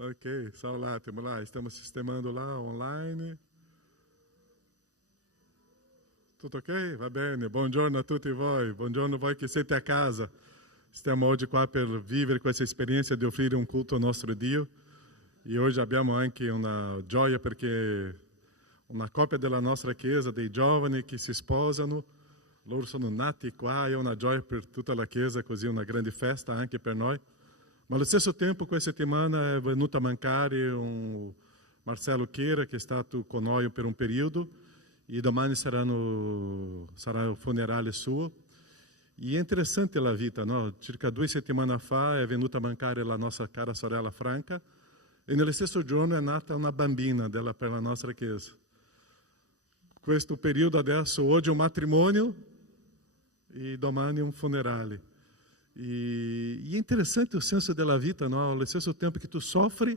Ok, só um attimo, lá, estamos sistemando lá, online. Tutto ok? Va bene, buongiorno a tutti voi, buongiorno a voi che siete a casa. Stiamo oggi qua per vivere questa esperienza di offrire un culto al nostro Dio. E oggi abbiamo anche una gioia perché una coppia della nostra chiesa, dei giovani che si sposano, loro sono nati qua, è una gioia per tutta la chiesa, così una grande festa anche per noi. Ma allo stesso tempo questa settimana è venuto a mancare un Marcelo Chiera che è stato con noi per un periodo e domani sarà il funerale suo. E è interessante la vita, no? Circa 2 settimane fa è venuta a mancare la nostra cara sorella Franca e nello stesso giorno è nata una bambina per la nostra chiesa. Questo periodo adesso, oggi è un matrimonio e domani un funerale. E è interessante il senso della vita, no? Allo stesso tempo che tu soffri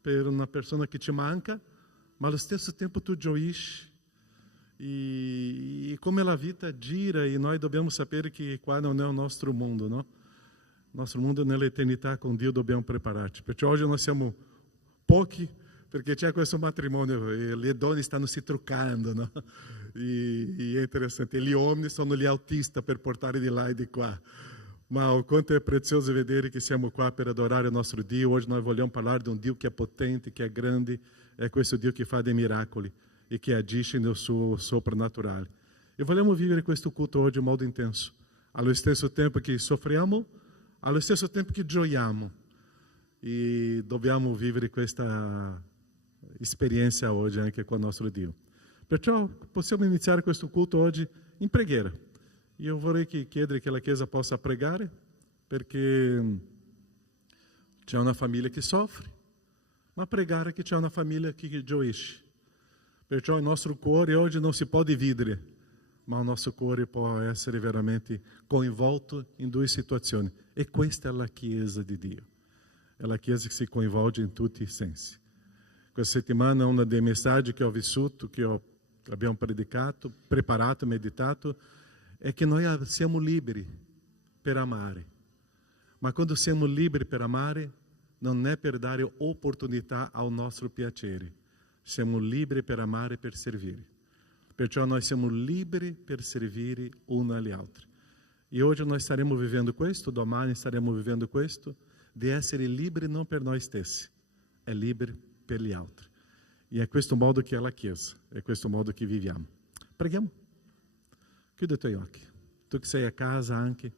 per una persona che ti manca, ma allo stesso tempo tu gioisci. E come la vita gira e noi dobbiamo sapere che qua non è il nostro mondo, no? Il nostro mondo nell'eternità con Dio dobbiamo prepararci. Perciò oggi noi siamo pochi perché c'è questo matrimonio e le donne stanno si truccando, no? E è interessante. E gli uomini sono gli autisti per portare di là e di qua. Ma o quanto è prezioso vedere che siamo qua per adorare il nostro Dio. Oggi noi vogliamo parlare di un Dio che è potente, che è grande, è questo Dio che fa dei miracoli e che agisce nel suo soprannaturale. E vogliamo vivere questo culto oggi in modo intenso, allo stesso tempo che soffriamo, allo stesso tempo che gioiamo. E dobbiamo vivere questa esperienza oggi anche con il nostro Dio. Perciò possiamo iniziare questo culto oggi in preghiera. Io vorrei chiedere che la Chiesa possa pregare, perché c'è una famiglia che soffre, ma pregare che c'è una famiglia che gioisce. Perciò il nostro cuore oggi non si può dividere, ma il nostro cuore può essere veramente coinvolto in 2 situazioni. E questa è la Chiesa di Dio. È la Chiesa che si coinvolge in tutti i sensi. Questa settimana una dei messaggi che ho vissuto, che abbiamo predicato, preparato, meditato, è che noi siamo liberi per amare. Ma quando siamo liberi per amare, non è per dare opportunità al nostro piacere. Siamo liberi per amare e per servire. Perciò noi siamo liberi per servire uno agli altri. E oggi noi staremo vivendo questo, domani staremo vivendo questo, di essere liberi non per noi stessi, è liberi per gli altri. E è questo modo che è la Chiesa, è questo modo che viviamo. Preghiamo. Chiudi i tuoi occhi. Tu che sei a casa anche,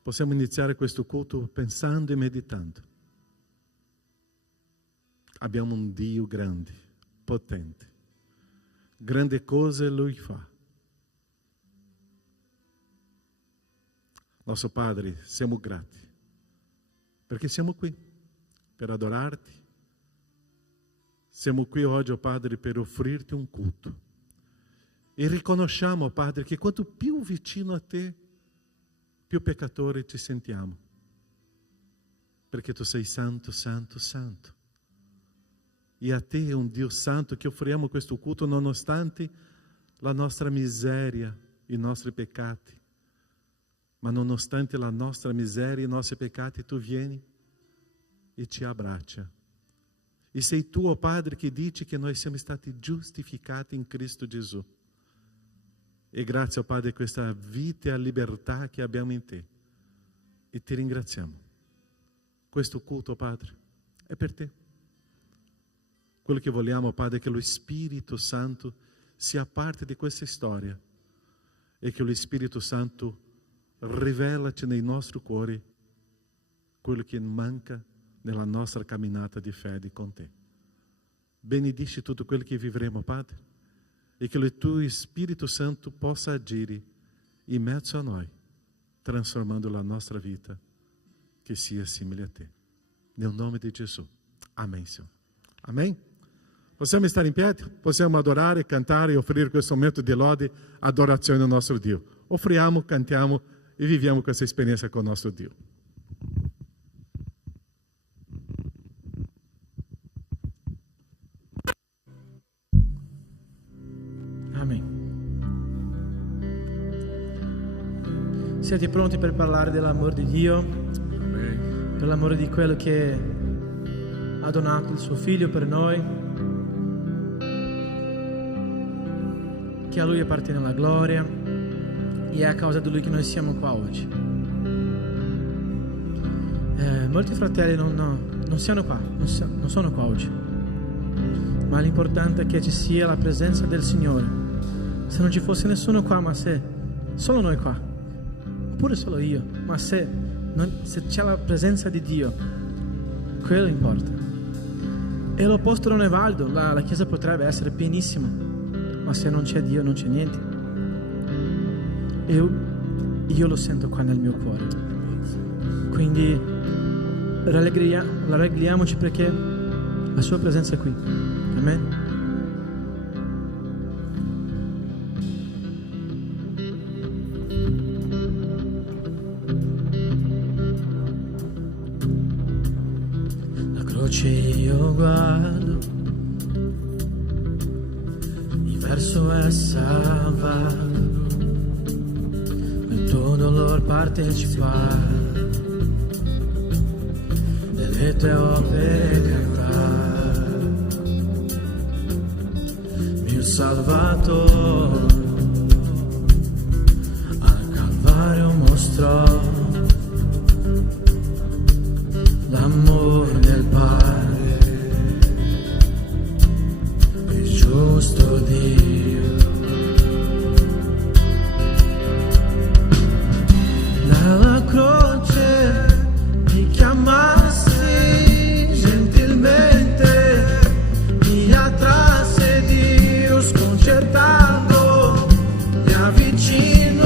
possiamo iniziare questo culto pensando e meditando. Abbiamo un Dio grande, potente. Grandi cose Lui fa. Nostro Padre, siamo grati, perché siamo qui per adorarti. Siamo qui oggi, oh Padre, per offrirti un culto. E riconosciamo, Padre, che quanto più vicino a te, più peccatori ci sentiamo. Perché tu sei santo, santo, santo. E a te è un Dio santo che offriamo questo culto nonostante la nostra miseria, i nostri peccati. Ma nonostante la nostra miseria e i nostri peccati, tu vieni e ci abbraccia. E sei tu, oh Padre, che dici che noi siamo stati giustificati in Cristo Gesù. E grazie, oh Padre, a questa vita e a libertà che abbiamo in te. E ti ringraziamo. Questo culto, oh Padre, è per te. Quello che vogliamo, Padre, è che lo Spirito Santo sia parte di questa storia e che lo Spirito Santo rivelaci nei nostri cuori quello che manca nella nostra camminata di fede con te. Benedici tutto quello che vivremo, Padre, e che il tuo Spirito Santo possa agire in mezzo a noi, trasformando la nostra vita che sia simile a te. Nel nome di Gesù. Amém, Senhor. Amém? Possiamo stare in piedi? Possiamo adorare, cantare e offrire questo momento di lode, adorazione al nostro Dio. Offriamo, cantiamo e viviamo questa esperienza con il nostro Dio. Amen. Siete pronti per parlare dell'amore di Dio? Amém. Per l'amore di quello che ha donato il suo figlio per noi, che a lui appartiene la gloria e è a causa di lui che noi siamo qua oggi. Molti fratelli non siano qua, non sono qua oggi, ma l'importante è che ci sia la presenza del Signore. Se non ci fosse nessuno qua, ma se solo noi qua, oppure solo io, ma se c'è la presenza di Dio, quello importa. E l'opposto non è valido. La chiesa potrebbe essere pienissima, ma se non c'è Dio non c'è niente. Io lo sento qua nel mio cuore. Quindi rallegriamoci perché la sua presenza è qui. Amen. Io guardo, il verso è salvato, il tuo dolore partecipare, delle tue opere cantare, mio Salvatore, al Calvario mostrò l'amore del Padre. Giusto Dio, dalla croce mi chiamasti gentilmente, mi attrasse Dio sconcertato, mi avvicino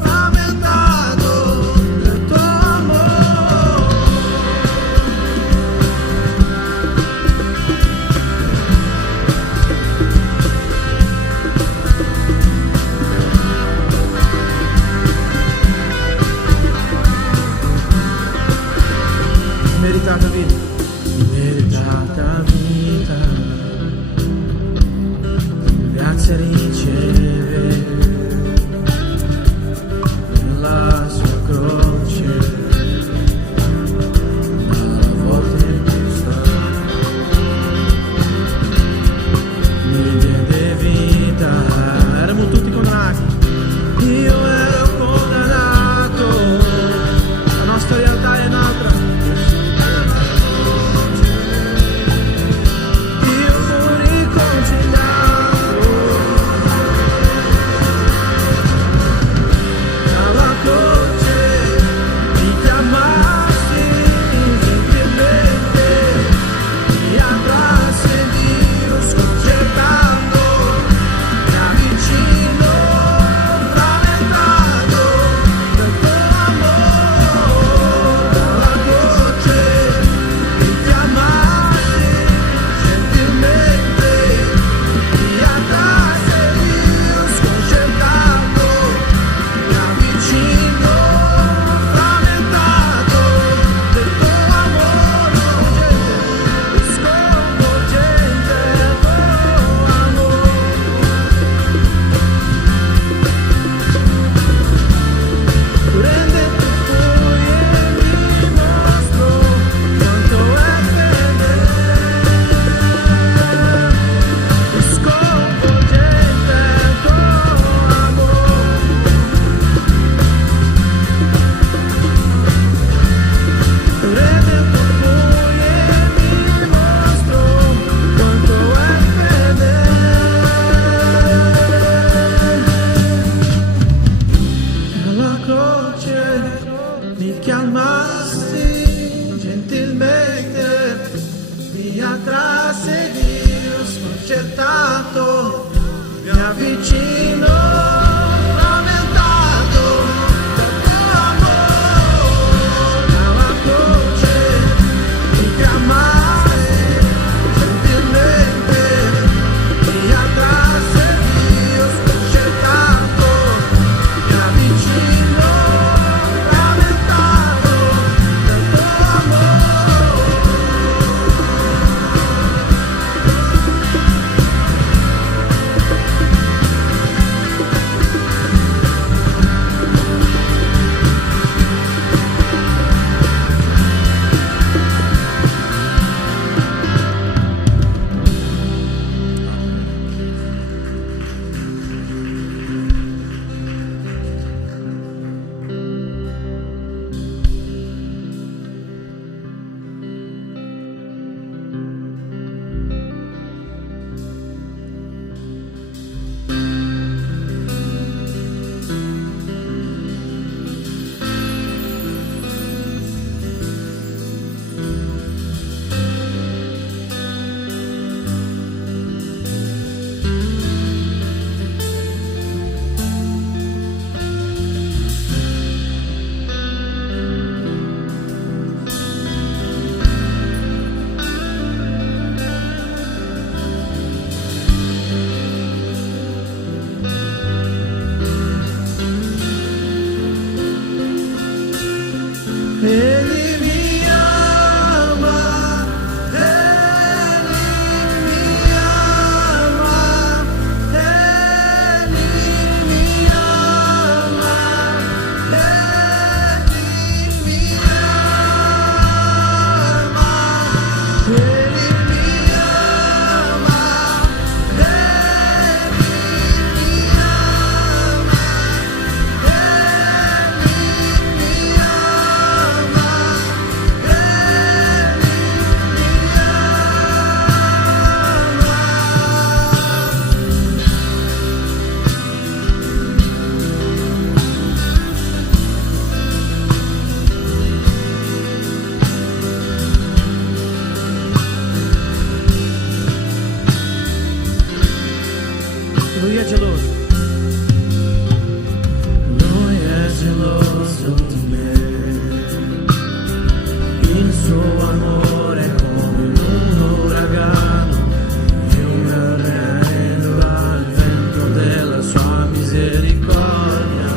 fomentato del tuo amore. Meritata vita, grazie riceve nella sua croce, alla volta in Cristo mi diede vita. Eravamo tutti condannati, io ero condannato, la nostra realtà è un'altra. Ele me ama, Ele me ama, Ele me ama, Ele me ama, Ele me ama, Lui è geloso. Lui è geloso di me. Il suo amore è come un uragano. Io mi arrendo al vento della sua misericordia.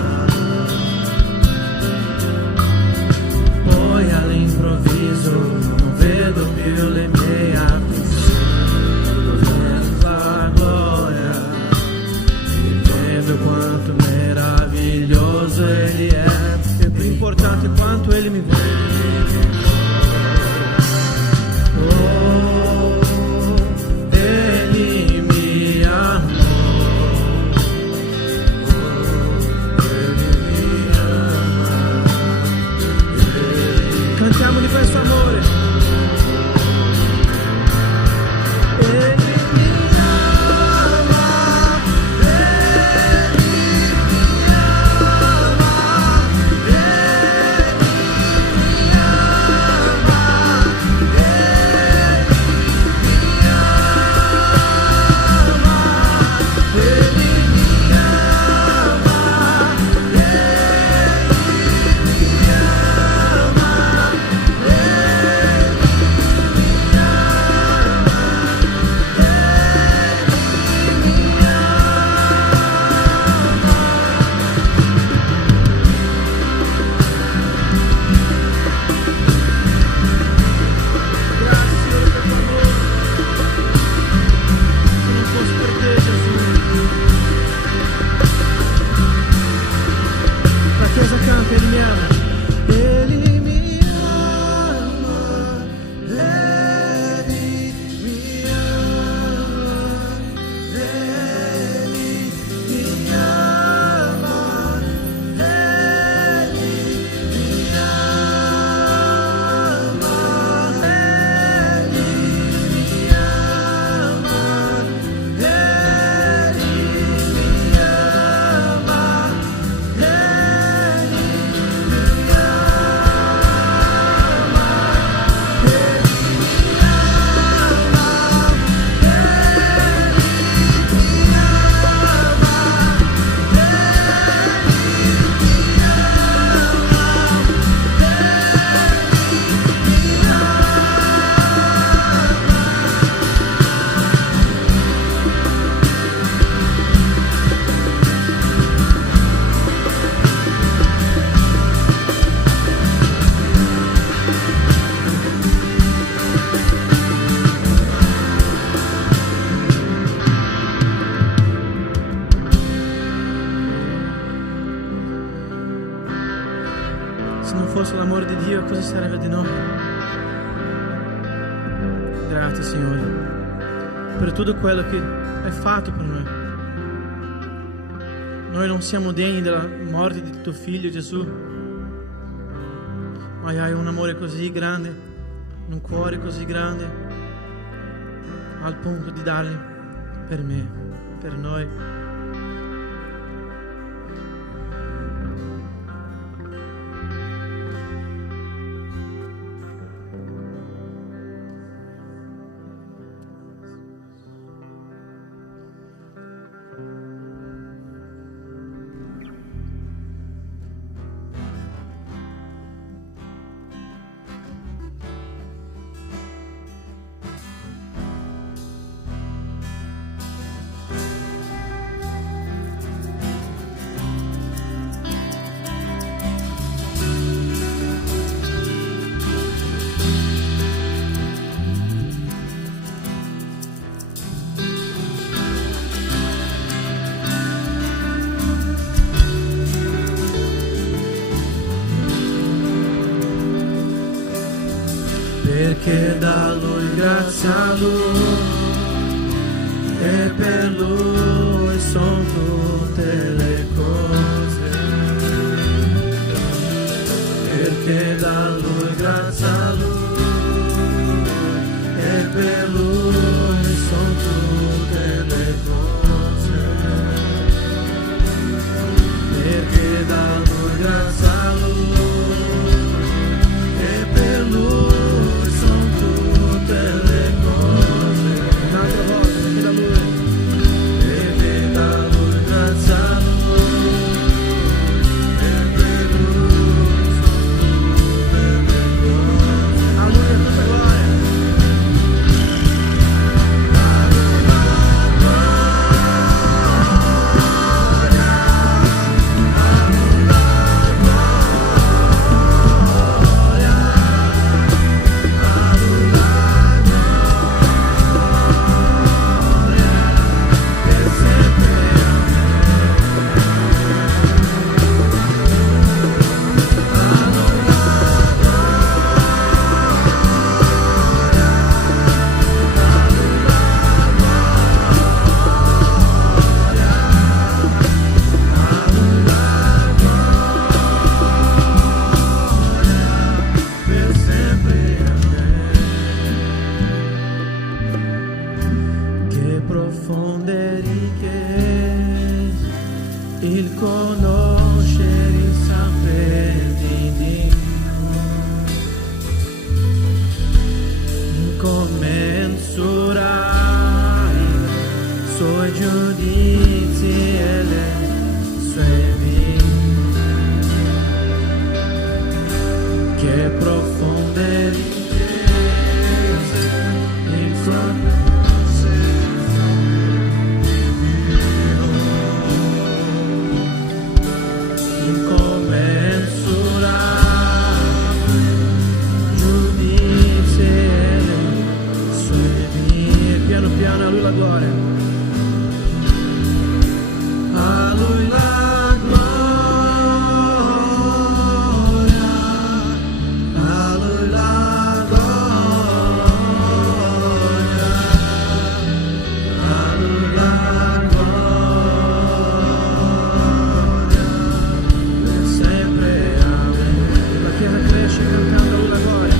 Poi all'improvviso non vedo più le mie afflizioni. Senza gloria. Vedo quanto meraviglioso Ele è, e più importante quanto Ele mi vuole. Oh, Ele mi amò, oh, Ele mi ama. Cantiamo di questo amore. Ele mi ama. Ele me ama, Ele me ama, Ele me ama, Ele me ama, Ele me ama, Ele me ama, Se non fosse l'amore di Dio, cosa sarebbe di noi? Grazie, Signore, per tutto quello che hai fatto per noi. Noi non siamo degni della morte di tuo figlio Gesù, ma hai un amore così grande, un cuore così grande, al punto di darli per me, per noi. perché da Lui, grazie a Lui, e per Lui sono tutte le cose, perché da Lui, grazie a Lui, e per Lui sono tutte le cose, perché da Lui, grazie a Lui, e per Lui sono tutte le cose. Un'altra volta, perché da Lui, perché da Lui, grazie a Lui, e per Lui sono tutte le cose. A Lui è tutta gloria. Profonde ricchezze, il conoscere, il sapere di Dio, incommensurabili suoi giudizi e le sue vite, che profonde ricchezze, il conoscere, piano, a Lui la gloria. A Lui la gloria, a Lui la gloria, a Lui la gloria, per sempre, amen. La chiesa cresce cantando a Lui la gloria.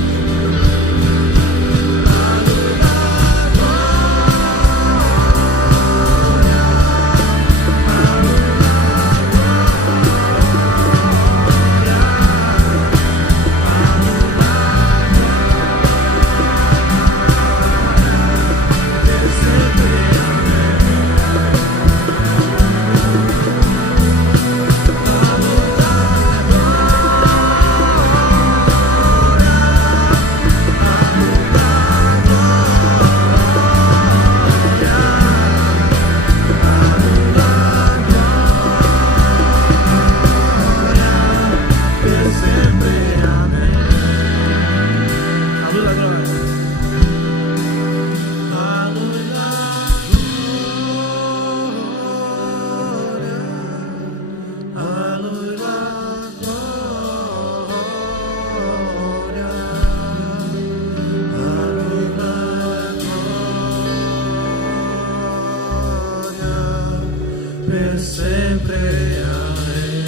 Per sempre, amen.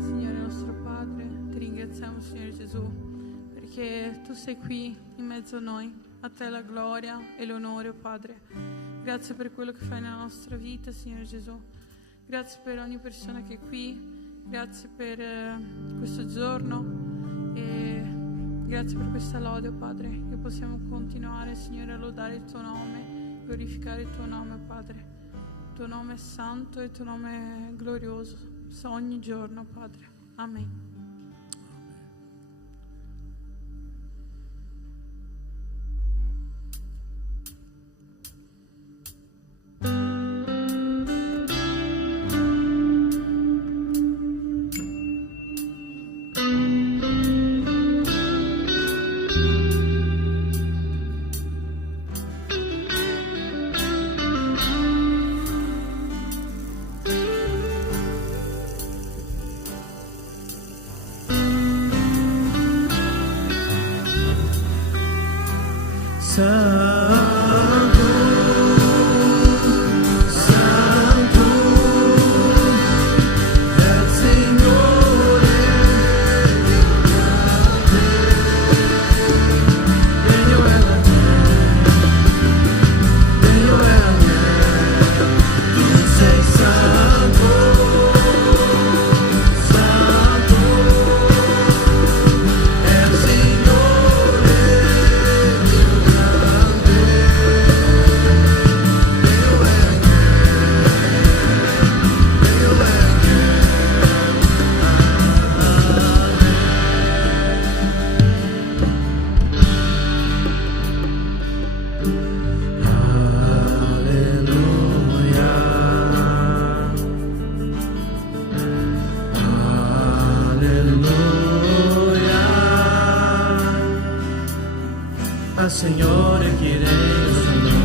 Signore nostro Padre, ti ringraziamo, Signore Gesù, perché Tu sei qui in mezzo a noi. A Te la gloria e l'onore, oh Padre. Grazie per quello che fai nella nostra vita, Signore Gesù. Grazie per ogni persona che è qui. Grazie per questo giorno e grazie per questa lode, oh Padre, che possiamo continuare, Signore, a lodare il Tuo nome, glorificare il Tuo nome, Padre. Il Tuo nome è santo e il Tuo nome è glorioso, ogni giorno, Padre. Amen. Signore chiederei il suo nome.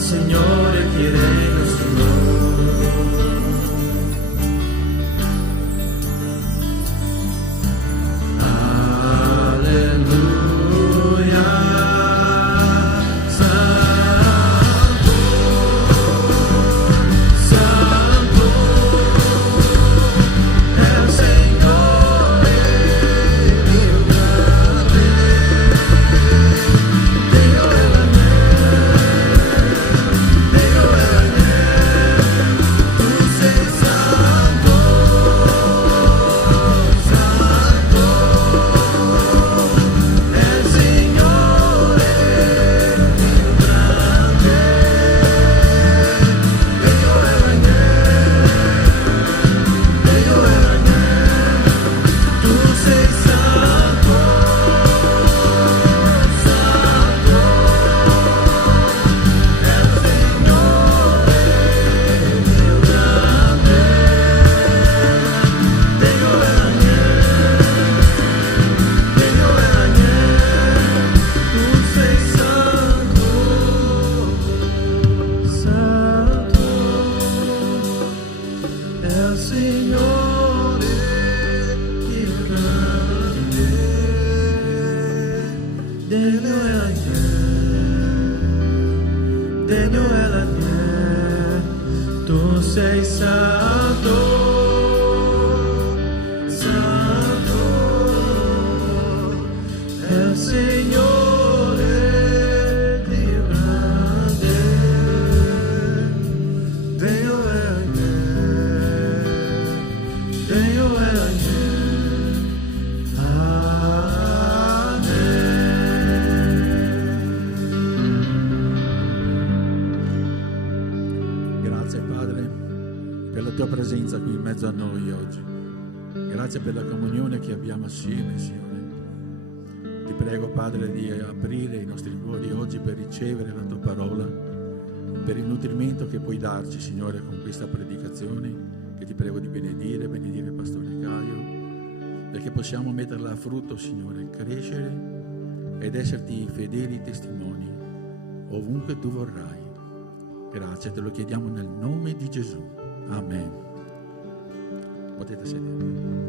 Signore chiederei il suo nome. Alleluia. Santo, Santo è il Signore, Dio grande, Dio è la tu sei santo, santo è il Signore, Dio grande, Dio è Dio è tua presenza qui in mezzo a noi oggi. Grazie per la comunione che abbiamo assieme, Signore. Ti prego, Padre, di aprire i nostri cuori oggi per ricevere la tua parola, per il nutrimento che puoi darci, Signore, con questa predicazione, che ti prego di benedire il Pastore Caio, e che possiamo metterla a frutto, Signore, crescere ed esserti fedeli testimoni ovunque tu vorrai. Grazie, te lo chiediamo nel nome di Gesù. Amen. Potete sedere.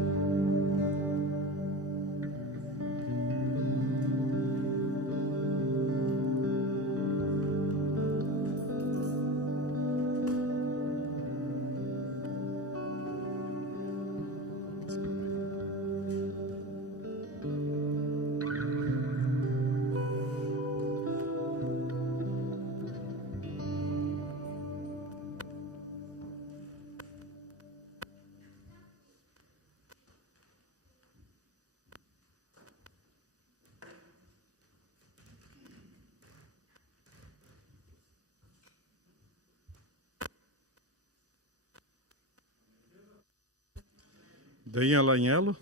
Daniel Agnello,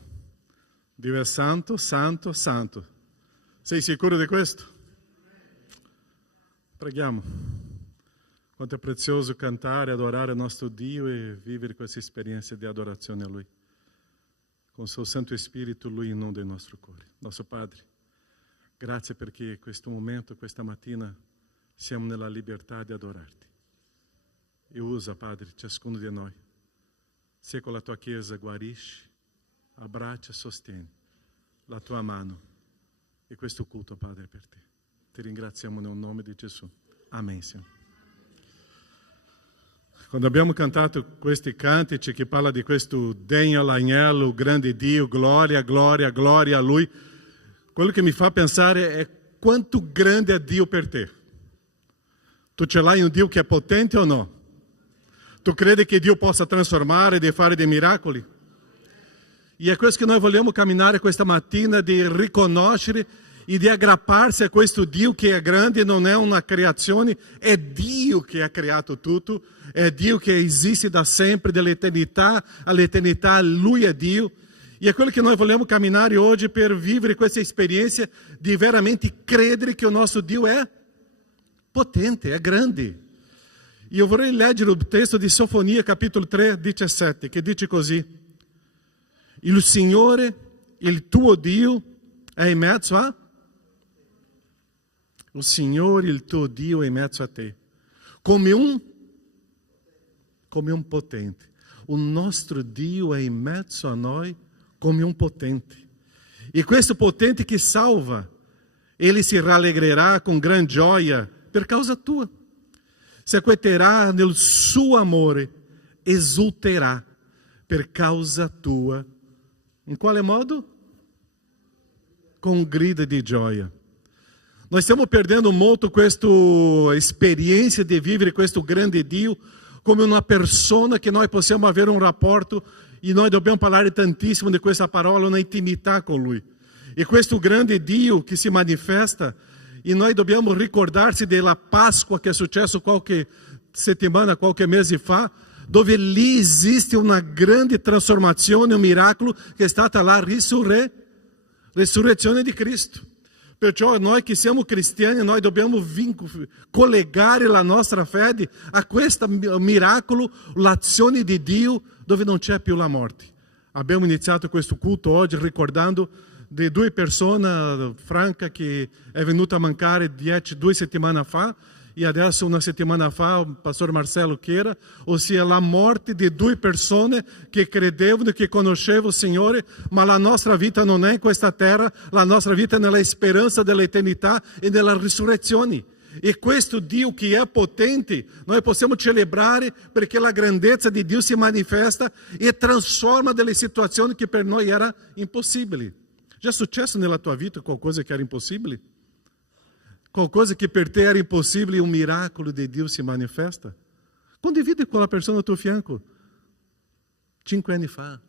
Dio è santo, santo, santo. Sei sicuro di questo? Preghiamo. Quanto è prezioso cantare, adorare il nostro Dio e vivere questa esperienza di adorazione a Lui. Con il suo Santo Spirito Lui inonda il nostro cuore. Nostro Padre, grazie perché questo momento, questa mattina, siamo nella libertà di adorarti. E usa, Padre, ciascuno di noi. Sia con la tua Chiesa guarisci, abbraccia e sostieni la tua mano e questo culto, Padre, per te. Ti ringraziamo nel nome di Gesù. Amen, Signore. Quando abbiamo cantato questi cantici che parla di questo Daniel Agnello, grande Dio, gloria, gloria, gloria a Lui, quello che mi fa pensare è quanto grande è Dio per te. Tu ce l'hai un Dio che è potente o no? Tu credi che Dio possa trasformare e fare dei miracoli? E è questo che noi vogliamo camminare questa mattina, di riconoscere e di aggrapparsi a questo Dio che è grande, non è una creazione, è Dio che ha creato tutto, è Dio che esiste da sempre, dall'eternità all'eternità, Lui è Dio. E é quello che noi vogliamo camminare oggi per vivere questa esperienza di veramente credere che il nostro Dio è potente, è grande. Io vorrei leggere il testo di Sofonia, capitolo 3, 17, che dice così: il Signore, il tuo Dio, è in mezzo a... Il Signore, il tuo Dio, è in mezzo a te. Come un potente. O nostro Dio è in mezzo a noi come un potente. E questo potente che salva, ele si rallegrerà con gran gioia per causa tua. Si acquieterà nel suo amore, esulterà per causa tua. In quale modo? Com grida di gioia. Nós stiamo perdendo molto questa esperienza di vivere questo grande Dio come una persona che noi possiamo avere un rapporto e noi dobbiamo parlare tantissimo di questa parola, una intimità con Lui. E questo grande Dio che si manifesta, e noi dobbiamo ricordarci della Pasqua che è successo qualche settimana, qualche mese fa, dove lì esiste una grande trasformazione, un miracolo che è stata la risurrezione di Cristo. Perciò noi che siamo cristiani, noi dobbiamo collegare la nostra fede a questo miracolo, l'azione di Dio, dove non c'è più la morte. Abbiamo iniziato questo culto oggi ricordando di 2 persone, Franca che è venuta a mancare 2 settimane fa, e adesso una settimana fa il pastor Marcelo Chiera, ossia la morte di 2 persone che credevano, che conoscevano il Signore, ma la nostra vita non è in questa terra, la nostra vita è nella speranza dell'eternità e nella risurrezione. E questo Dio che è potente, noi possiamo celebrare perché la grandezza di Dio si manifesta e trasforma delle situazioni che per noi erano impossibili. Già è successo nella tua vita qualcosa che era impossibile? Qualcosa che per te era impossibile e un miracolo di Dio si manifesta? Condivide con la persona al tuo fianco. 5 anni fa,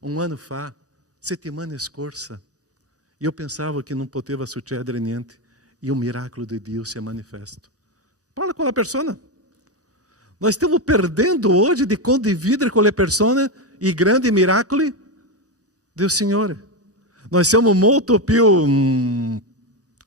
1 anno fa, settimana scorsa, io pensavo che non poteva succedere niente e un miracolo di Dio si è manifestato. Parla con la persona. Nós stiamo perdendo oggi di condividere con le persone i grandi miracoli del Signore. Noi siamo molto più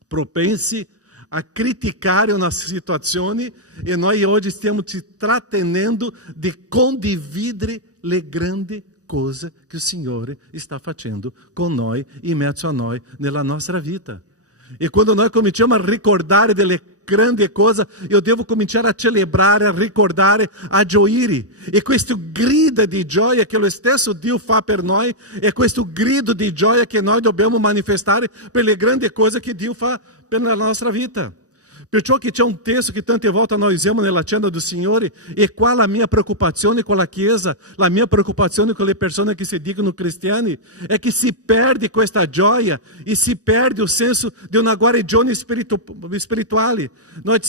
propensi a criticare una situazione e noi oggi stiamo ci trattenendo di condividere le grandi cose che il Signore sta facendo con noi, in mezzo a noi, nella nostra vita. E quando noi cominciamo a ricordare delle grandi cose, io devo cominciare a celebrare, a ricordare, a gioire. E questo grido di gioia che lo stesso Dio fa per noi, è questo grido di gioia che noi dobbiamo manifestare per le grandi cose che Dio fa per la nostra vita. Perciò che c'è un testo che tante volte noi usiamo nella cena del Signore, e qua la mia preoccupazione con la Chiesa, la mia preoccupazione con le persone che si dicono cristiani, è che si perde questa gioia e si perde il senso di una guarigione spirituale. Noi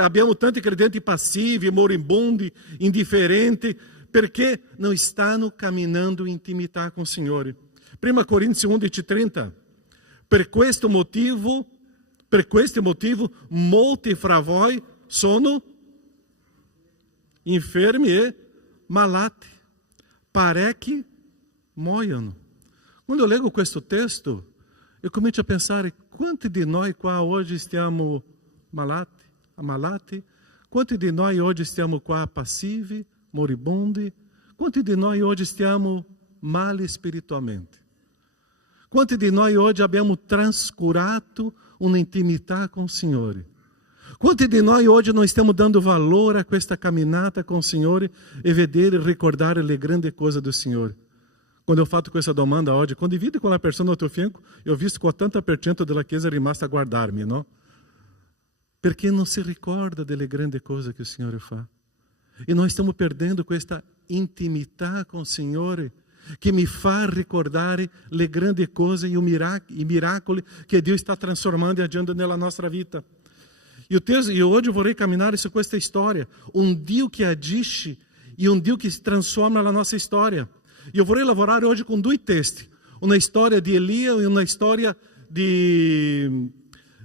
abbiamo tanti credenti passivi, moribondi, indifferenti, perché non stanno camminando in intimità con il Signore. 1 Corinzi 11:30. Per questo motivo, molti fra voi sono infermi e malati, parecchi muoiono. Quando eu leggo questo testo, eu comincio a pensare, quanti di noi qua oggi stiamo malati? Quanti di noi oggi stiamo qua passivi, moribondi? Quanti di noi oggi stiamo male spiritualmente? Quanti di noi oggi abbiamo trascurato una intimità con il Signore? Quanti di noi oggi non stiamo dando valore a questa camminata con il Signore e vedere e ricordare le grandi cose del Signore? Quando eu fatto questa domanda oggi, condivide con la persona al tuo fianco, eu ho visto che 80% della Chiesa è rimasta a guardarmi, no? Perché non si ricorda delle grandi cose che il Signore fa. E noi stiamo perdendo questa intimità con il Signore, che mi fa ricordare le grandi cose e i miracoli che Dio sta trasformando e agindo nella nostra vita. E oggi vorrei camminare su questa storia, un Dio che agisce e un Dio che si trasforma la nostra storia. Io vorrei lavorare oggi con 2 testi, una storia di Elia e una storia di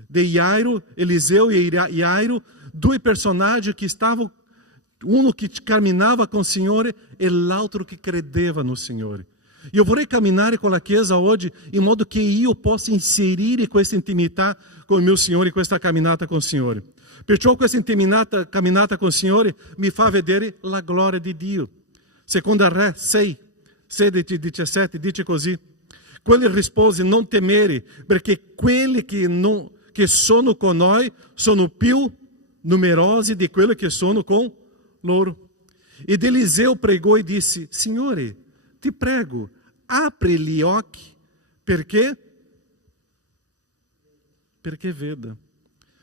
Jairo, Eliseu e Jairo, 2 personaggi che stavano, uno che camminava com o Signore e l'altro che credeva no Signore. E eu vorrei camminare con la Chiesa oggi in modo che io possa inserire questa intimità con il mio Signore, questa camminata con il Signore. Perciò questa camminata con il Signore mi fa vedere la gloria di Dio. Seconda Re 6, 16, 17 dice così: quelli rispose: non temere, perché quelli che sono con noi sono più numerosi di quelli che sono con loro. Ed Eliseo pregò e disse: Signore, ti prego, apri gli occhi, perché veda.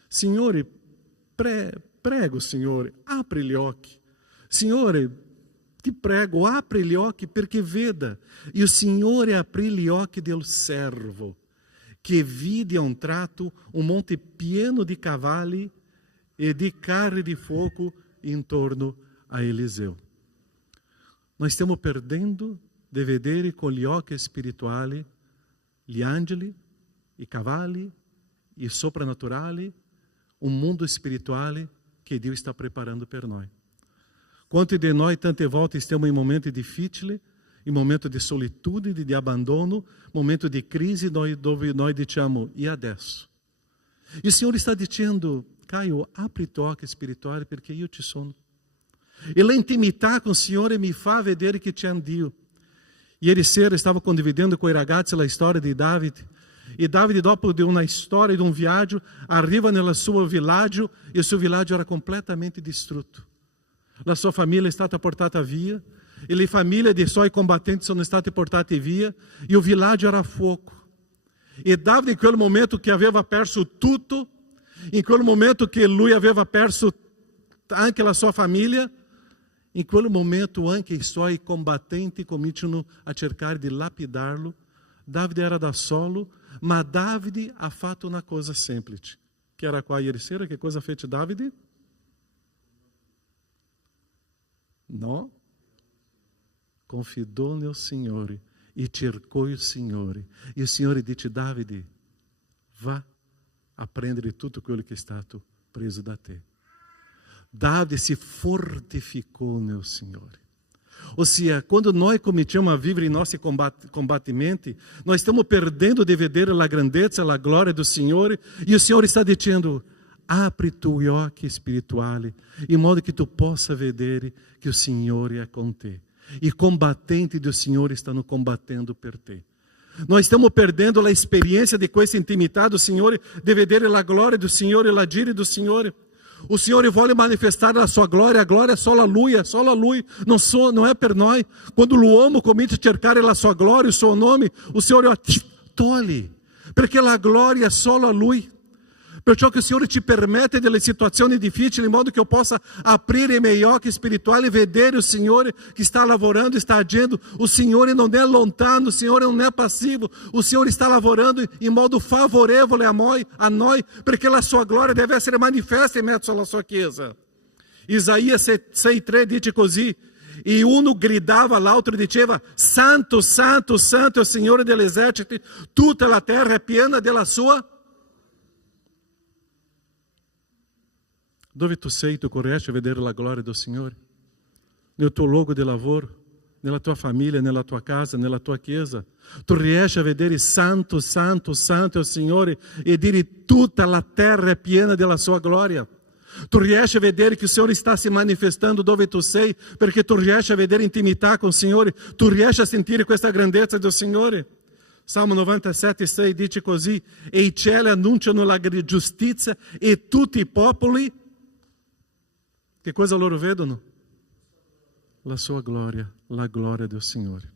Signore, prego, Signore, apri gli occhi. Signore, ti prego, apri gli occhi perché veda. E o Signore aprì gli occhi del servo, che vide a un tratto un monte pieno di cavalli e di carri di fuoco intorno a Eliseu. Noi stiamo perdendo di vedere con gli occhi spirituali gli angeli, i cavalli, i soprannaturali, un mondo spirituale che Dio sta preparando per noi. Quanti di noi tante volte stiamo in momenti difficili, in momenti di solitudine, di abbandono, momento di crisi dove noi diciamo: e adesso? E il Signore sta dicendo: Caio, apri i tuoi occhi spirituali perché io ci sono. E la intimità con il Signore mi fa vedere che c'è un Dio. Ieri sera stavo condividendo con i ragazzi la storia di Davide. E Davide, dopo di una storia di un viaggio, arriva nel suo villaggio e il suo villaggio era completamente distrutto. La sua famiglia è stata portata via, e le famiglie dei suoi combattenti sono state portate via, e il villaggio era a fuoco. E Davide, in quel momento che aveva perso tutto, in quel momento che lui aveva perso anche la sua famiglia, in quel momento anche i suoi combattenti cominciano a cercare di lapidarlo. Davide era da solo, ma Davide ha fatto una cosa semplice. Che era qua ieri sera? Che cosa fece Davide? No. Confidou nel Signore e cercou il Signore. E il Signore dice: Davide, vá a prendere tutto quello che è stato preso da te. Davide si fortificò nel Signore. Ossia, quando noi cominciamo a vivere i nostri combattimenti, noi stiamo perdendo di vedere la grandezza, la gloria del Signore, e il Signore sta dicendo: apri i tuoi occhi spirituali, in modo che tu possa vedere che il Signore è con te. I combattenti del Signore stanno combattendo per te. Noi stiamo perdendo la esperienza di questa intimità do Signore, di vedere la gloria do Signore, l'agire do Signore. O Signore vuole manifestare a sua glória, a glória é só a Lui, não é per noi. Quando l'uomo comincia a cercare la sua glória, o suo nome, o Signore toglie, perché la gloria è solo a Lui. Perciò che il Signore ci permette delle situazioni difficili, in modo che io possa aprire i miei occhi spirituali e vedere il Signore che sta lavorando, sta agendo. O Signore non è lontano, il Signore non è passivo, il Signore sta lavorando in modo favorevole a noi, perché la sua gloria deve essere manifesta in mezzo alla sua Chiesa. Isaia 6,3 dice così: e uno gridava, l'altro diceva: Santo, Santo, Santo è il Signore degli eserciti, tutta la terra è piena della sua. Dove tu sei, tu riesci a vedere la gloria del Signore? Nel tuo luogo di lavoro, nella tua famiglia, nella tua casa, nella tua chiesa. Tu riesci a vedere Santo, Santo, Santo è il Signore e dire: tutta la terra è piena della sua gloria. Tu riesci a vedere che il Signore sta si manifestando dove tu sei, perché tu riesci a vedere intimità con il Signore, tu riesci a sentire questa grandezza del Signore. Salmo 97,6 dice così: e i cieli annunciano la giustizia e tutti i popoli. Che cosa loro vedono? La sua gloria, la gloria del Signore.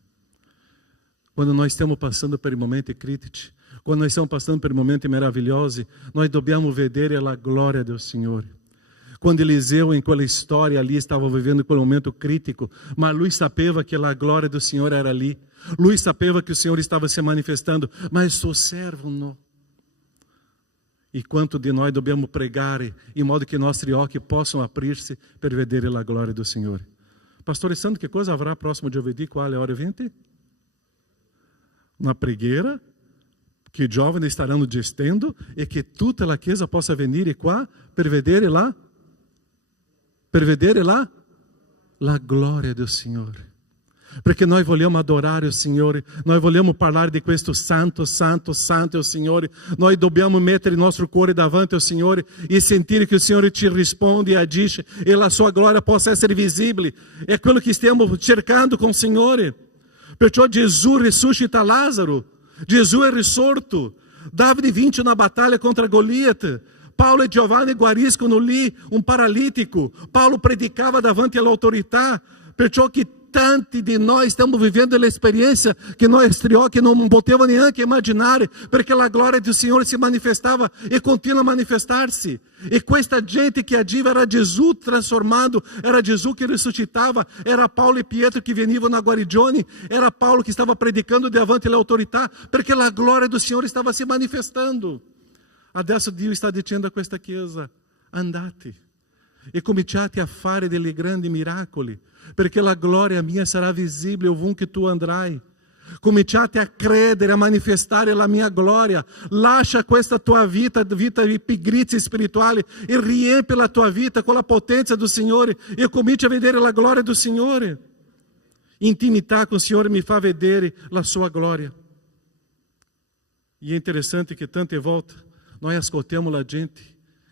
Quando noi stiamo passando per i momenti critici, quando noi stiamo passando per i momenti meravigliosi, noi dobbiamo vedere la gloria del Signore. Quando Eliseu, in quella storia ali, stava vivendo quel momento critico, ma lui sapeva che la gloria del Signore era lì. Lui sapeva che il Signore stava se manifestando, ma il suo servo no. E quanto di noi dobbiamo pregare in modo che i nostri occhi possano aprirsi per vedere la gloria del Signore. Pastore Santo, che cosa avrà próximo giovedì qua alle ore 20? Una preghiera che i giovani staranno gestendo e che tutta la Chiesa possa venire qua per vedere la gloria del Signore. Perché noi vogliamo adorare il Signore, noi vogliamo parlare di questo santo, santo, santo è il Signore. Noi dobbiamo mettere il nostro cuore davanti al Signore e sentire che il Signore ci risponde e agisce e la sua gloria possa essere visibile. È quello che stiamo cercando con il Signore. Perciò Gesù risuscita Lazzaro, Gesù è risorto. Davide vince una battaglia contra Goliat. Paulo e Giovanni guariscono lì un paralitico. Paulo predicava davanti all'autorità. Perciò che tanti di noi stiamo vivendo l'esperienza che noi occhi non potevamo neanche immaginare, perché la gloria del Signore si manifestava e continua a manifestarsi. E questa gente che agiva era Gesù trasformando, era Gesù che risuscitava, era Paulo e Pietro che venivano a guarigioni, era Paulo che stava predicando davanti all'autorità, perché la gloria del Signore stava si manifestando. Adesso Dio sta dicendo a questa chiesa: andate e cominciate a fare dei grandi miracoli, perché la gloria mia sarà visibile ovunque tu andrai. Cominciate a credere, a manifestare la mia gloria. Lascia questa tua vita di pigrizia spirituale e riempi la tua vita con la potenza del Signore e cominci a vedere la gloria del Signore. Intimità con il Signore mi fa vedere la sua gloria. E è interessante che tante volte noi ascoltiamo la gente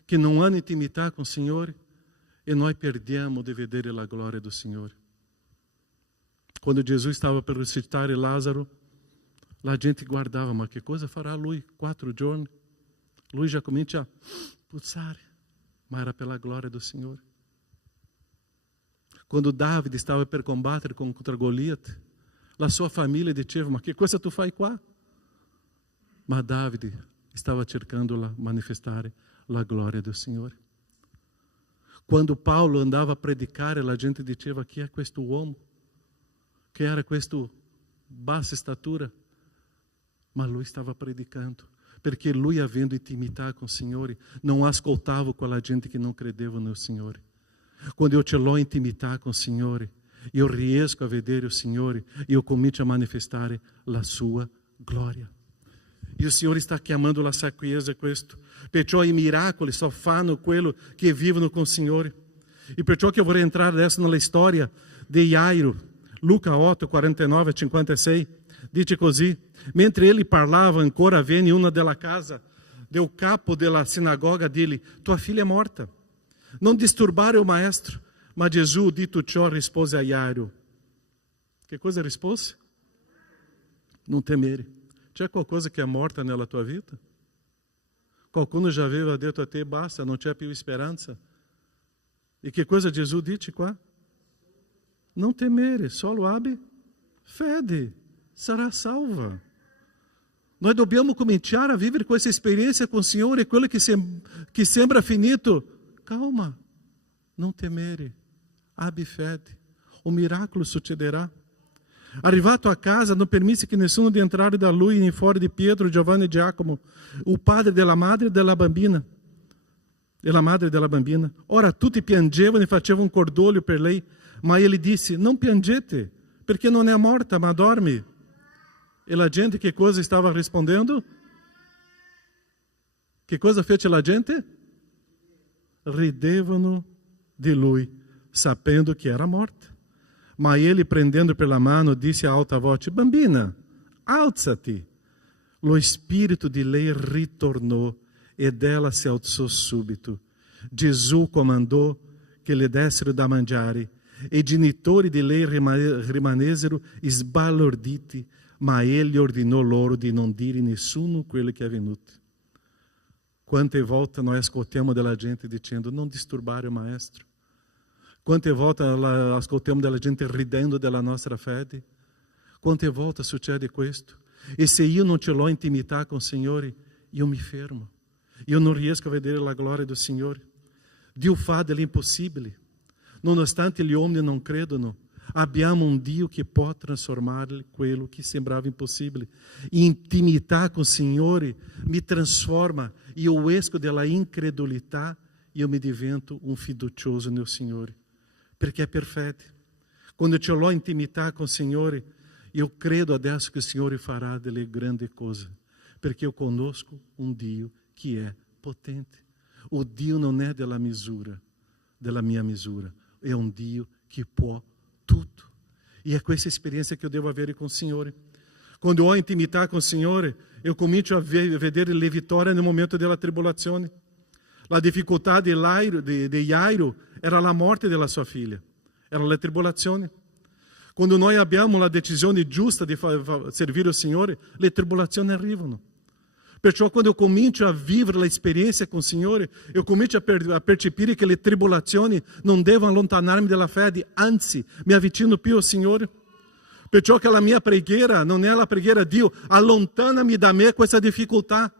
che non ha intimità con il Signore e noi perdiamo di vedere la gloria do Signore. Quando Jesus stava per ressuscitare Lazzaro, la gente guardava: ma che cosa farà lui 4 giorni? Lui já comincia a puzzare, ma era pela glória do Signore. Quando Davide stava per combattere contra Goliat, la sua famiglia diceva: ma che cosa tu fai qua? Ma Davide stava cercando manifestare la glória do Signore. Quando Paulo andava a predicare, la gente diceva: chi è questo uomo? Che era questo bassa statura? Ma lui stava predicando, perché lui, avendo intimità com o Signore, não ascoltava quella gente che non credeva no Signore. Quando eu ce l'ho intimità com o Signore, eu riesco a vedere il Signore e eu comincio a manifestare la sua gloria. E il Signore sta chiamando la sua chiesa a questo. Perciò i miracoli só fanno quello che vivono con il Signore. E perciò che io vorrei entrare adesso nella storia di Jairo. Luca 8, 49 e 56 dice così: mentre ele parlava ancora, venne una della casa del capo della sinagoga dele: tua filha è morta, non disturbare il maestro. Ma Gesù, udito ciò, rispose a Jairo. Che cosa rispose? Non temere. C'è qualcosa che è morta nella tua vita? Qualcuno já aveva detto a te: basta, non c'è più speranza. E che cosa Gesù dice qua? Não temere, solo abbi fede, sarà salva. Noi dobbiamo cominciare a vivere questa esperienza con il Signore, quello che sembra finito. Calma, não temere, abbi fede, o miracolo succederà. Arrivato a casa, non permise che nessuno di entrare da lui in fuori di Pietro, Giovanni e Giacomo, il padre della madre della bambina. Ora tutti piangevano e facevano un cordoglio per lei, ma ele disse: non piangete, perché non è morta, ma dorme. E la gente che cosa stava rispondendo? Che cosa fece la gente? Ridevano di lui, sapendo che era morta. Ma ele, prendendo pela mano, disse a alta voce: bambina, alza-te. Lo spirito di lei ritornou e dela se alzou subito. Gesù comandò che le dessero da mangiare. E i genitori di lei rimasero sbalorditi, ma ele ordenou loro di non dire a nessuno quello che è avvenuto. Quante volte noi ascoltiamo della gente dicendo: non disturbare il maestro? Quante volte ascoltiamo della gente ridendo della nostra fede? Quante volte succede questo? E se io non ce l'ho intimità con il Signore, io mi fermo. Io non riesco a vedere la gloria del Signore. Dio fa dell'impossibile. Nonostante gli uomini non credono, abbiamo un Dio che può trasformare quello che sembrava impossibile. Intimità con il Signore mi trasforma. Io esco dalla incredulità e io mi divento un fiducioso nel Signore. Perché è perfetto. Quando ce l'ho intimità con il Signore, io credo adesso che il Signore farà delle grandi cose. Perché io conosco un Dio che è potente. O Dio non è della misura, della mia misura. É um Dio que può tutto. E é com essa experiência que eu devo avere com o Signore. Quando ho intimità con il Signore, io comincio a vedere le vittorie nel momento della tribolazione. La difficoltà di Jairo era la morte della sua figlia, era la tribolazione. Quando noi abbiamo la decisione giusta di servire il Signore, le tribolazioni arrivano. Perciò quando io comincio a vivere l'esperienza con il Signore, io comincio a percepire che le tribolazioni non devono allontanarmi dalla fede, anzi, mi avvicino più al Signore. Perciò che la mia preghiera non è la preghiera Dio, allontanami da me questa difficoltà.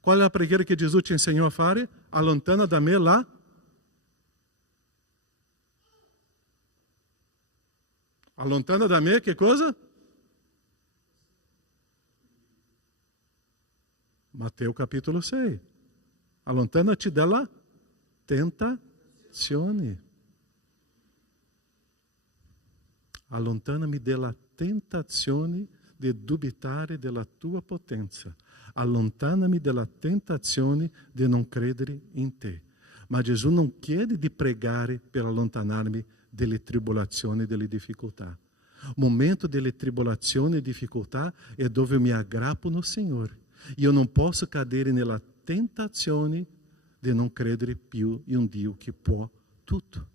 Qual è la preghiera che Gesù ci insegnò a fare? Allontana da me la... Allontana da me che cosa? Matteo capitolo 6. Allontana-ti dalla tentazione. Allontanami dalla tentazione di dubitare della tua potenza. Allontanami dalla tentazione di non credere in te. Ma Gesù non chiede di pregare per allontanarmi delle tribolazioni e delle difficoltà. Il momento delle tribolazioni e difficoltà è dove io mi aggrappo no Signore. Io non posso cadere nella tentazione di non credere più in un Dio che può tutto.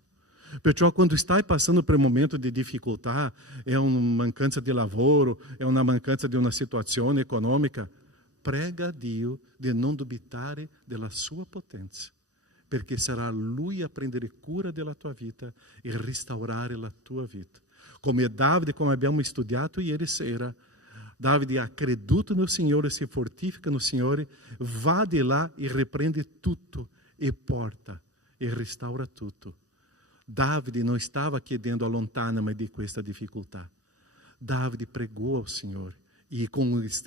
Perciò quando stai passando per un momento di difficoltà, è una mancanza di lavoro, è una mancanza di una situazione economica, prega a Dio di non dubitare della sua potenza, perché sarà Lui a prendere cura della tua vita e restaurare la tua vita. Come Davide, come abbiamo studiato ieri sera, Davide ha creduto nel Signore, si fortifica no Signore, va di là e riprende tutto e porta e restaura tutto. Davide non stava chiedendo allontanami di questa difficoltà. Davide pregò al Signore e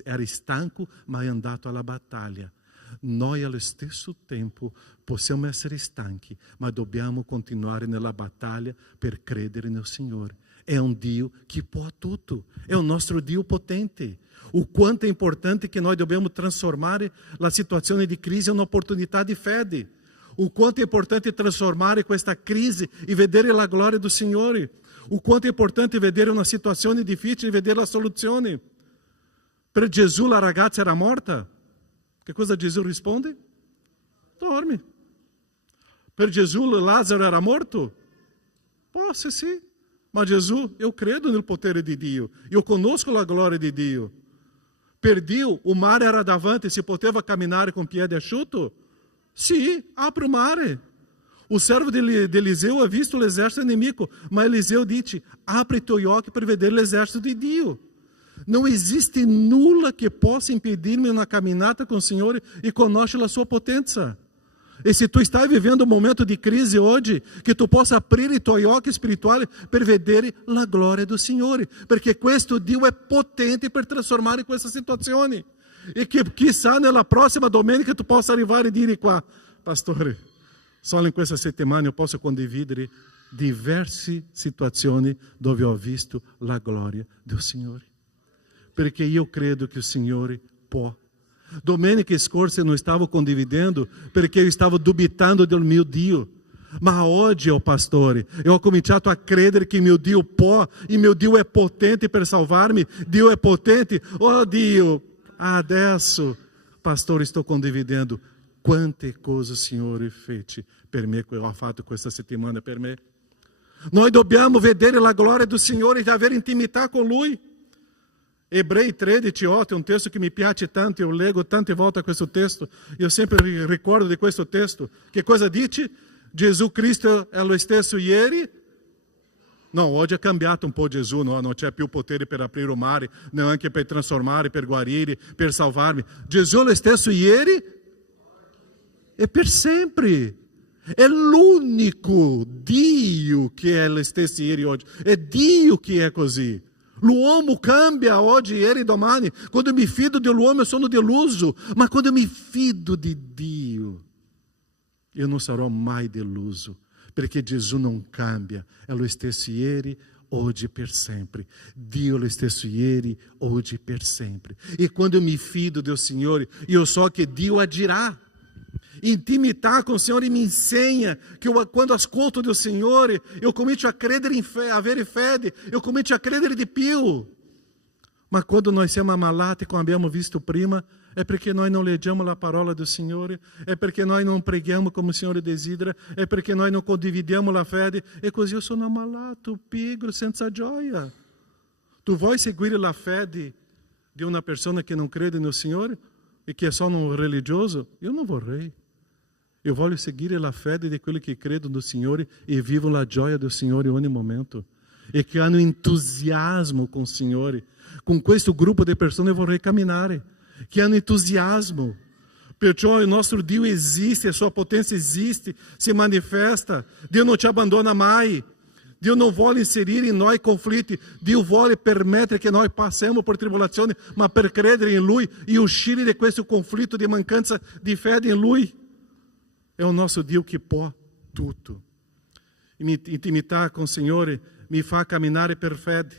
era stanco, ma è andato alla battaglia. Noi allo stesso tempo possiamo essere stanchi, ma dobbiamo continuare nella battaglia per credere nel Signore. È un Dio che può tutto, è un nostro Dio potente. O quanto è importante che noi dobbiamo trasformare la situazione di crisi in un'opportunità di fede. O quanto è importante trasformare questa crisi e vedere la gloria do Signore. O quanto è importante vedere una situazione difficile e vedere la soluzione. Per Gesù la ragazza era morta. Che cosa Gesù risponde? Dorme. Per Gesù Lazzaro era morto? Posso, sì. Ma Gesù, eu credo nel potere di Dio. Eu conosco la gloria di Dio. Per Dio o mare era davanti, si poteva camminare con piede asciutto? Sì, apre o mare. O servo di Eliseu ha visto l'esercito nemico, ma Eliseu dice, apri i tuoi occhi per vedere l'esercito di Dio. Non esiste nulla che possa impedirmi una camminata com o Signore e conoscere la sua potenza. E se tu stai vivendo um momento di crisi oggi, che tu possa aprire i tuoi occhi spirituali per vedere la gloria do Signore, perché questo Dio è potente per trasformare questa situazione. E che chissà nella prossima domenica tu possa arrivare e dire qua, pastore, solo in questa settimana io posso condividere diverse situazioni dove ho visto la gloria del Signore. Perché io credo che il Signore può. Domenica scorsa eu não estava condividendo perché eu estava dubitando del mio Dio. Ma oggi, oh pastore, eu ho cominciato a credere che mio Dio può, e mio Dio è potente per salvarmi. Dio è potente. Oh Dio, adesso, pastore, sto condividendo quante cose il Signore fece per me, che ho fatto questa settimana per me. Noi dobbiamo vedere la gloria do Signore e avere intimità con Lui. Ebrei 13:8 è un testo che mi piace tanto, io leggo tante volte questo testo, io sempre ricordo di questo testo. Che cosa dice? Gesù Cristo è lo stesso ieri? No, oggi è cambiato un po' Gesù, no? Non c'è più potere per aprire il mare, neanche per trasformare, per guarire, per salvarmi. Gesù è lo stesso ieri e per sempre. È l'unico Dio che è lo stesso ieri e oggi. È Dio che è così. L'uomo cambia oggi, ieri e domani. Quando mi fido dell'uomo, io sono deluso. Ma quando mi fido di Dio, io non sarò mai deluso. Perché Gesù non cambia. È lo stesso ieri, oggi e per sempre. Dio è lo stesso ieri, oggi e per sempre. E quando eu mi fido del Signore, io so che Dio agirà. Intimidar com o Senhor e me ensina que quando ascolto do Senhor, eu comincio a credere in fede, avere fede, eu comincio a credere di più. Ma quando nós siamo ammalati, come abbiamo visto prima, è perché noi non leggiamo la parola del Signore, è perché noi non preghiamo come il Signore desidera, è perché noi non condividiamo la fede, e così io sono ammalato, pigro, senza gioia. Tu vuoi seguire la fede di una persona che non crede nel Signore e che è solo un religioso? Io non vorrei. Io voglio seguire la fede di quelli che credono nel Signore e vivono la gioia del Signore in ogni momento. E che hanno entusiasmo con il Signore. Con questo gruppo di persone vorrei camminare. Che hanno entusiasmo. Perciò il nostro Dio esiste, a sua potência existe, si manifesta. Dio non ci abbandona mai. Dio non vuole inserire in noi conflitti. Dio vuole permettere che noi passiamo per tribolazioni, ma per credere in Lui e uscire di questo conflitto di mancanza di fede in Lui. É o nosso Dio que può tutto. Intimidade com o Senhor me fa caminhar per fede.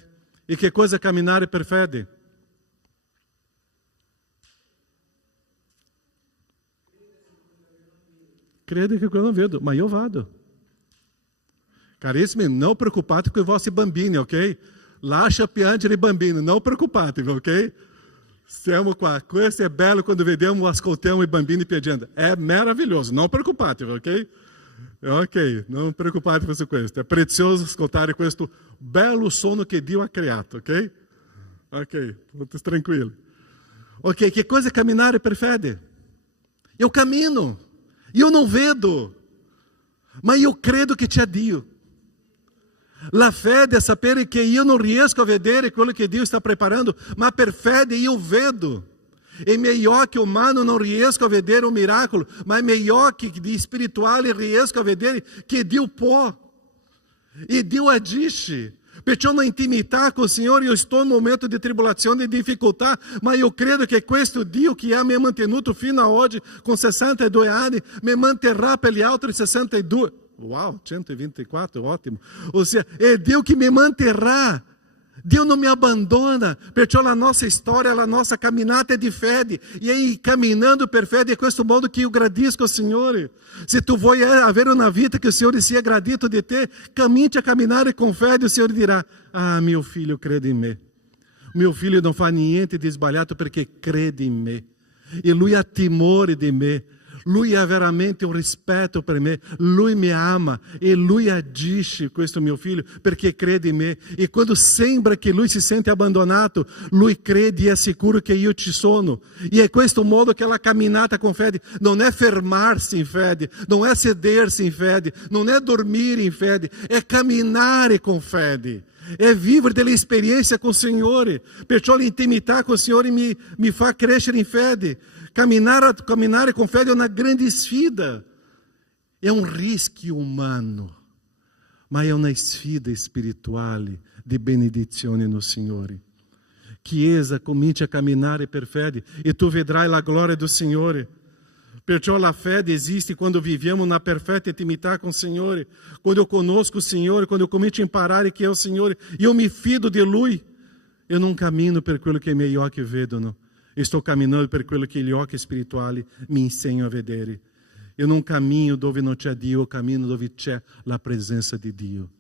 E que coisa é caminhar per fede? Crede che eu não vedo, mas eu vado. Carissimi, não preoccupate con i vostri bambini, ok? Lascia piangere i bambini, não preoccupatevi, ok? Siamo qua, questo è bello quando vediamo, ascoltiamo i bambini piangendo, è meraviglioso, non preoccupatevi, ok? Ok, non preoccupatevi su questo, è prezioso ascoltare questo bello suono che Dio ha creato, ok? Ok, tutti tranquilli. Ok, che cosa è camminare per fede? Eu cammino, io non vedo, ma io credo che c'è Dio. La fede è sapere che io non riesco a vedere quello che Dio sta preparando, ma per fede io vedo. E i miei occhi umani non riesco a vedere un miracolo, ma i miei occhi spirituali riesco a vedere che Dio può. E Dio agisce. Perciò na intimità con il Signore io sto in un momento di tribolazione, di difficoltà, ma io credo che questo Dio che mi ha mantenuto fino a oggi con 62 anni, mi manterrà per gli altri 62. Uau, 124, ótimo. Ou seja, é Deus que me manterrà. Deus não me abandona. Perciò la nostra storia, la nostra camminata è di fede. E aí, camminando per fede, è questo modo che io gradisco al Signore. Se tu vuoi avere una vita che il Signore sia gradito di te, cammini a camminare con fede, il Signore dirà: ah, mio figlio crede in me. Mio figlio non fa niente di sbagliato perché crede in me. E lui ha timore di me. Lui ha veramente un rispetto per me, Lui mi ama e Lui agisce, questo mio figlio, perché crede in me. E quando sembra che Lui si sente abbandonato, Lui crede e è sicuro che io ci sono. E è questo modo che la camminata con fede non è fermarsi in fede, non è sedersi in fede, non è dormire in fede, è camminare con fede. É vivere delle esperienze con il Signore. Perciò l'intimità con il Signore mi fa crescere in fede. Camminare com fede é uma grande sfida. É um rischio umano, ma è una sfida spirituale di benedizione no Signore. Chiesa, cominci a camminare per fede e tu vedrai la gloria do Signore. Perciò la fede esiste quando viviamo na perfetta intimità com o Signore. Quando eu conosco o Signore, quando eu comincio a imparare que é o Signore, e eu me fido de Lui. Eu não cammino per quello che i miei occhi vedono. Estou camminando per quello che gli occhi spirituali mi insegnano a vedere. Eu não caminho dove non c'è Dio, eu cammino dove c'è la presenza di Dio.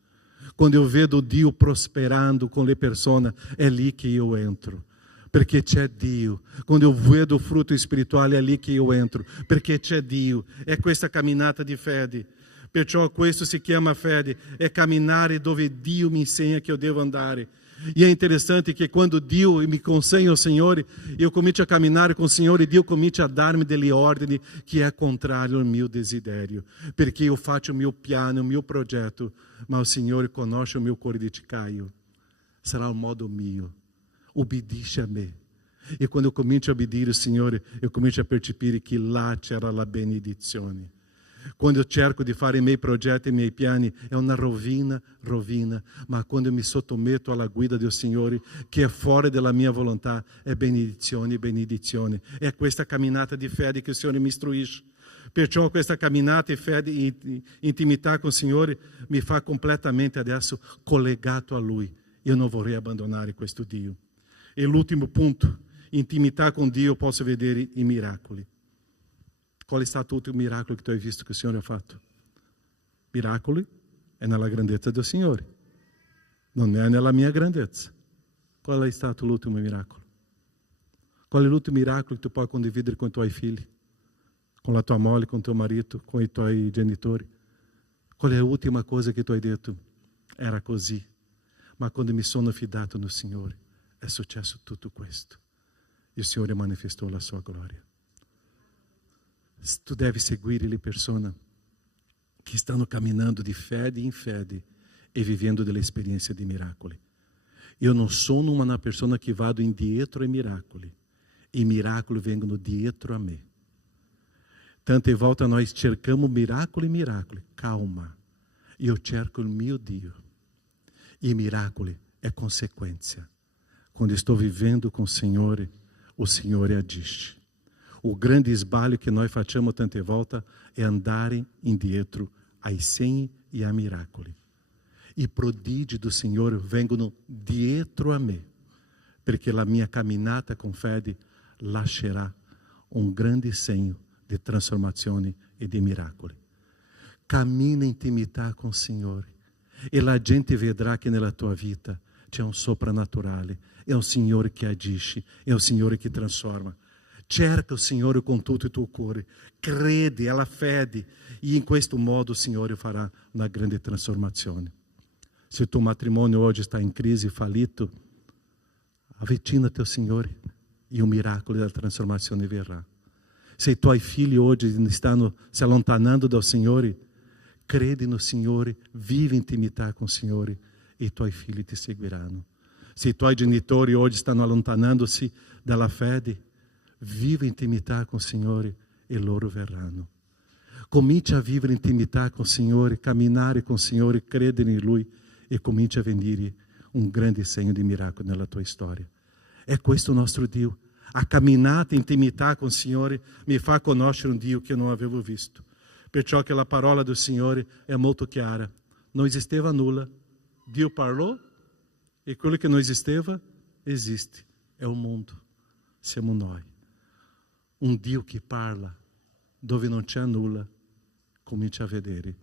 Quando eu vedo Dio prosperando com le persone, è lì che io entro. Perché c'è Dio. Quando eu vedo o fruto spirituale, è lì che io entro. Perché c'è Dio. È questa camminata di fede. Perciò questo si chiama fede. È camminare dove Dio mi insegna che eu devo andare. E é interessante que quando Dio me consegna o Signore, eu comincio a camminare con il Signore, Dio comincia a darmi delle ordini che è contrario al mio desiderio, perché io faccio il mio piano, il mio progetto, ma il Signore conosce il mio cuore di Caio. Sarà un modo mio, obbedisce a me. E quando eu comincio a obbedire al Signore, eu comincio a percepire che là c'era la benedizione. Quando eu cerco di fare i miei progetti, i miei piani, è una rovina, ma quando eu mi sottometto alla guida del Signore, che è fuori della mia volontà, è benedizione. È questa camminata di fede che il Signore mi istruisce. Perciò questa camminata di fede e intimità con il Signore mi fa completamente adesso collegato a Lui. Io non vorrei abbandonare questo Dio. E l'ultimo punto, intimità con Dio, posso vedere i miracoli. Qual è stato l'ultimo miracolo che tu hai visto che il Signore ha fatto? Miracoli è nella grandezza del Signore, non è nella mia grandezza. Qual è stato l'ultimo miracolo? Qual è l'ultimo miracolo che tu puoi condividere con i tuoi figli? Con la tua moglie, con tuo marito, con i tuoi genitori? Qual è l'ultima cosa che tu hai detto? Era così, ma quando mi sono fidato nel Signore è successo tutto questo. Il Signore manifestò la sua gloria. Tu devi seguire le persone che stanno camminando di fede in fede e vivendo delle esperienze di miracoli. Io non sono una persona che vado indietro ai miracoli. I miracoli vengono dietro a me. Tante volte nós cercamos miracoli. Calma, io cerco il mio Dio. I miracoli è consequência. Quando estou vivendo com o Senhor agisce. O grande sbaglio que nós facciamo tante volte è andare indietro ai segni e ai miracoli. I prodigi do Senhor vengono dietro a me, perché la mia camminata con fede lascerà un grande segno di trasformazione e di miracoli. Cammina in intimità con il Signore e la gente vedrà che nella tua vita c'è un soprannaturale, è un Signore che agisce, è un Signore che trasforma. Cerca il Signore con tutto il tuo cuore, credi alla fede e in questo modo il Signore farà una grande trasformazione. Se il tuo matrimonio oggi sta in crisi, fallito, avvicinati al Signore e un miracolo della trasformazione verrà. Se i tuoi figli oggi stanno si allontanando dal Signore, credi no Signore, vivi in intimità con il Signore e i tuoi figli ti seguiranno. Se i tuoi genitori oggi stanno allontanandosi dalla fede, vivi in intimità con il Signore e loro verranno. Cominci a vivere in intimità con il Signore, camminare con il Signore, credere in Lui e cominci a venire un grande segno di miracolo nella tua storia. È questo il nostro Dio. A camminata in intimità con il Signore mi fa conoscere un Dio che non avevo visto. Perciò che la parola del Signore è molto chiara. Non esisteva nulla. Dio parlò e quello che non esisteva esiste. È un mondo. Siamo noi. Un Dio che parla dove non c'è nulla, comincia a vedere,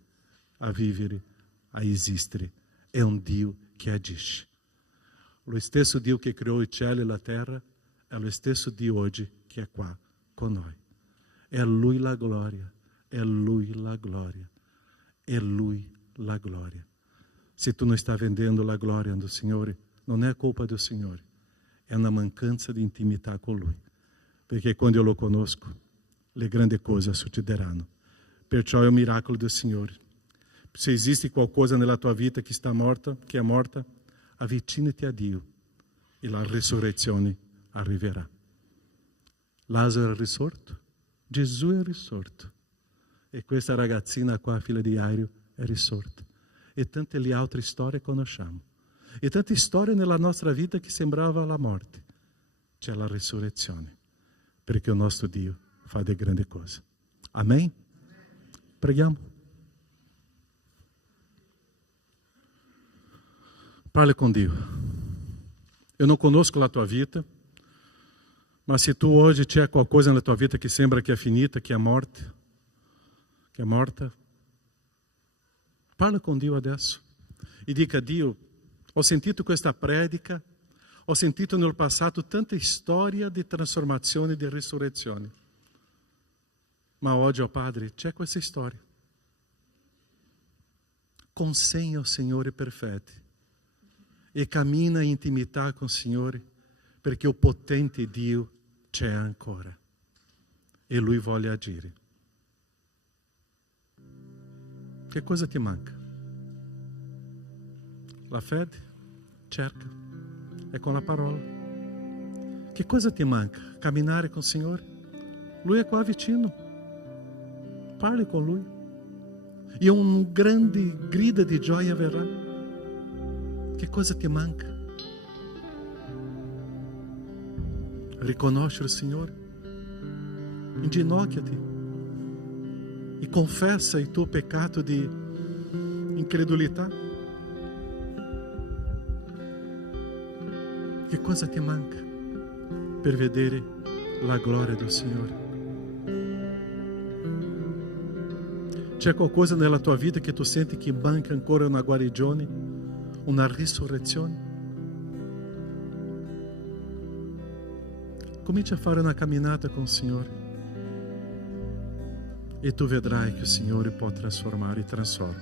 a vivere, a esistere. È un Dio che agisce. Lo stesso Dio che criou il cielo e la terra è lo stesso Dio oggi che è qua con noi. È a Lui la gloria, è a Lui la gloria, è a Lui la gloria. Se tu non stai vendendo la gloria do Signore, non è colpa del Signore, è una mancanza di intimità con Lui. Perché quando io lo conosco, le grandi cose succederanno. Perciò è un miracolo del Signore. Se esiste qualcosa nella tua vita che è morta, avvicinati a Dio e la risurrezione arriverà. Lazzaro è risorto, Gesù è risorto e questa ragazzina qua, figlia di Jairo, è risorta. E tante le altre storie conosciamo. E tante storie nella nostra vita che sembrava la morte. C'è la risurrezione, perché il nostro Dio fa delle grandi cose. Amen? Preghiamo. Parle com Dio. Eu não conosco a tua vida, mas se tu hoje c'è qualcosa na tua vida que sembra que é finita, que é morta, parla com Dio adesso e dica: Dio, ho sentito questa predica, ho sentito nel passato tanta storia di trasformazione e di risurrezione, ma oggi, oh Padre, c'è questa storia. Consegna al Signore per fede e cammina in intimità con il Signore, perché il potente Dio c'è ancora e Lui vuole agire. Che cosa ti manca? La fede? Cerca. È con la parola. Che cosa ti manca? Camminare con il Signore? Lui è qua vicino. Parli con Lui. E un grande grido di gioia verrà. Che cosa ti manca? Riconoscere il Signore. Inginocchiati e confessa il tuo peccato di incredulità. Che cosa ti manca per vedere la gloria del Signore? C'è qualcosa nella tua vita che tu senti che manca ancora una guarigione, una risurrezione? Comincia a fare una camminata con il Signore e tu vedrai che il Signore può trasformare e trasforma.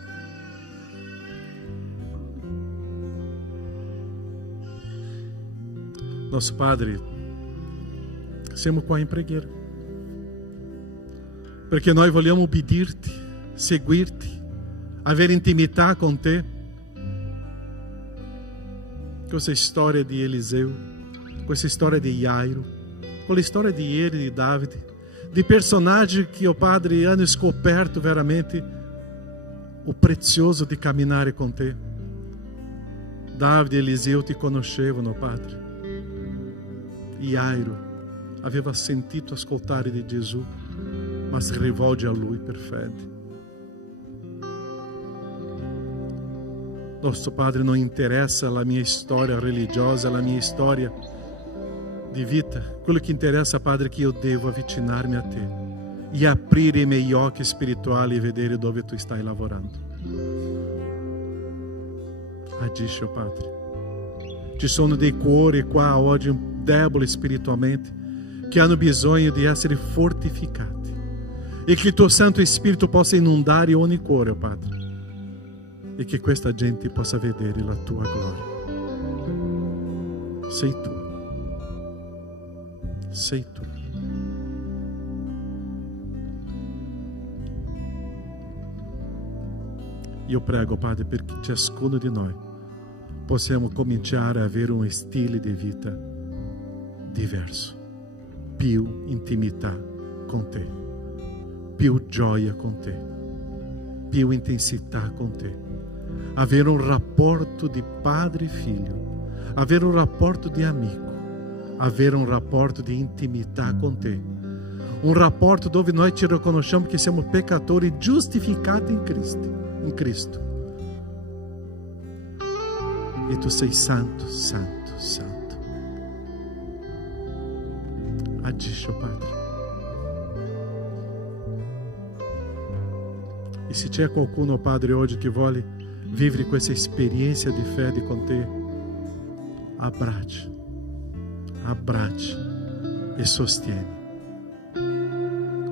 Nosso Padre, siamo qua in preghiera perché noi vogliamo ubbidirti, seguirti, avere intimità con te. Questa storia di Eliseo, questa storia di Jairo, con la storia di ieri di Davide, di personaggi che, oh Padre, hanno scoperto veramente o prezioso di camminare con te. Davide e Eliseo ti conoscevano, Padre. Jairo aveva sentito ascoltare di Gesù, ma si rivolge a Lui per fede. Nostro Padre, non interessa la mia storia religiosa, la mia storia di vita. Quello che interessa, Padre, è che io devo avvicinarmi a te e aprire i miei occhi spirituali e vedere dove tu stai lavorando. Agisci, oh Padre. Ci sono dei cuori qua oggi deboli spiritualmente che hanno bisogno di essere fortificati e che il tuo Santo Spirito possa inondare ogni cuore, oh Padre, e che questa gente possa vedere la tua gloria. Sei tu. Sei tu. Io prego, Padre, perché ciascuno di noi possiamo cominciare a avere un stile di vita diverso, più intimità con te, più gioia con te, più intensità con te, avere un rapporto di padre e figlio, avere un rapporto di amico, avere un rapporto di intimità con te, un rapporto dove noi ci riconosciamo che siamo peccatori giustificati in Cristo. E tu sei santo, santo, santo. Agisci, oh Padre. E se c'è qualcuno, Padre, oggi che vuole vivere questa esperienza di fede con te, abbraccia e sostieni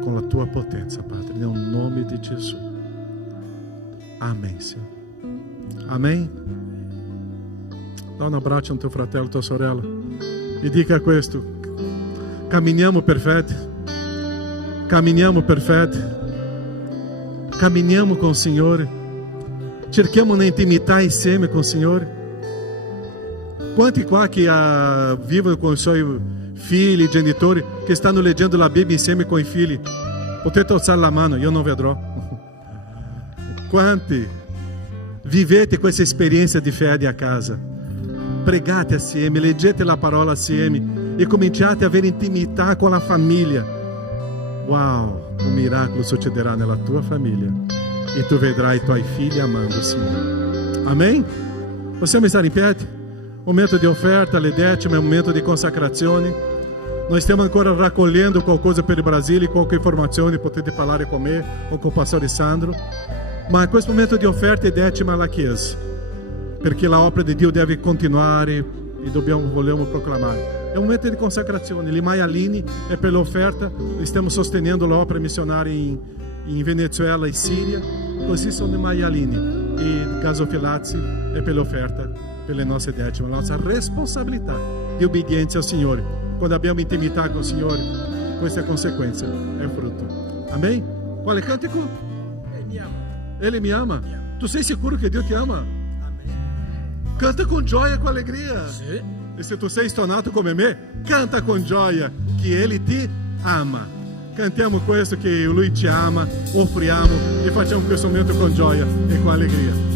con la tua potenza, Padre, nel nome di Gesù. Amen, Signore. Amen. Dá um abraço no teu fratello, tua sorella, e dica questo: camminiamo per fede, camminiamo per fede, camminiamo con il Signore, cerchiamo un'intimità insieme con il Signore. Quanti qua che vivono con i suoi figli, genitori, che stanno leggendo la Bibbia insieme con i figli? Potete alzare la mano, io non vedrò. Quanti vivete questa esperienza di fede a casa? Pregate assieme, leggete la parola assieme e cominciate a avere intimità con la famiglia. Wow, un miracolo succederà nella tua famiglia e tu vedrai i tuoi figli amando il Signore. Amen? Possiamo stare in piedi? Momento di offerta, le decime, momento di consacrazione. Noi stiamo ancora raccogliendo qualcosa per il Brasile, qualche informazione potete parlare con me o con il pastore Sandro. Ma in questo momento di offerta e decima alla Chiesa, perché la opera di Dio deve continuare e vogliamo proclamare. È un momento di consacrazione. Le maialini è per l'offerta. Stiamo sostenendo l'opera missionaria in Venezuela e Siria. Così sono i maialini. E il gasofilazzi è per l'offerta, per le nostre decime. La nostra responsabilità di obbedienza al Signore. Quando abbiamo intimità con il Signore, questa è conseguenza, è frutto. Amen? Quale cantico? Ele me ama. Tu sei sicuro che Dio ti ama? Canta com gioia, com alegria. Sim. E se tu sei stonato come me, canta com gioia, que Ele ti ama. Cantiamo questo, che Lui ci ama, offriamo e facciamo questo momento con gioia e con alegria.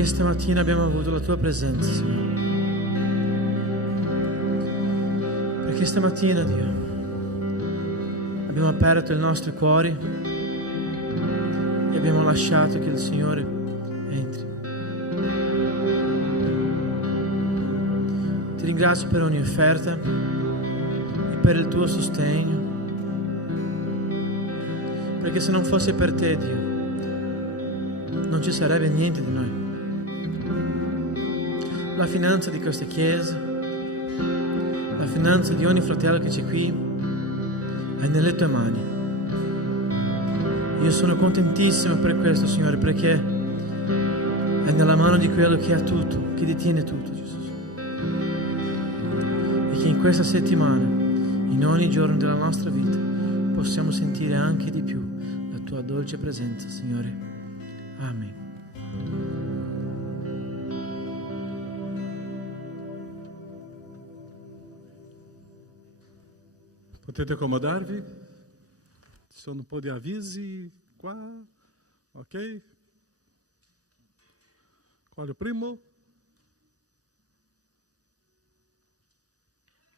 perché stamattina abbiamo avuto la tua presenza, Signore. Perché stamattina, Dio, abbiamo aperto i nostri cuori e abbiamo lasciato che il Signore entri. Ti ringrazio per ogni offerta e per il tuo sostegno, perché se non fosse per te, Dio, non ci sarebbe niente di noi. La finanza di questa chiesa, la finanza di ogni fratello che c'è qui è nelle tue mani. Io sono contentissimo per questo, Signore, perché è nella mano di quello che ha tutto, che detiene tutto, Gesù. E che in questa settimana, in ogni giorno della nostra vita, possiamo sentire anche di più la tua dolce presenza, Signore. Amen. Potete accomodarvi? Ci sono un po' di avvisi qua, ok? Qual è il primo?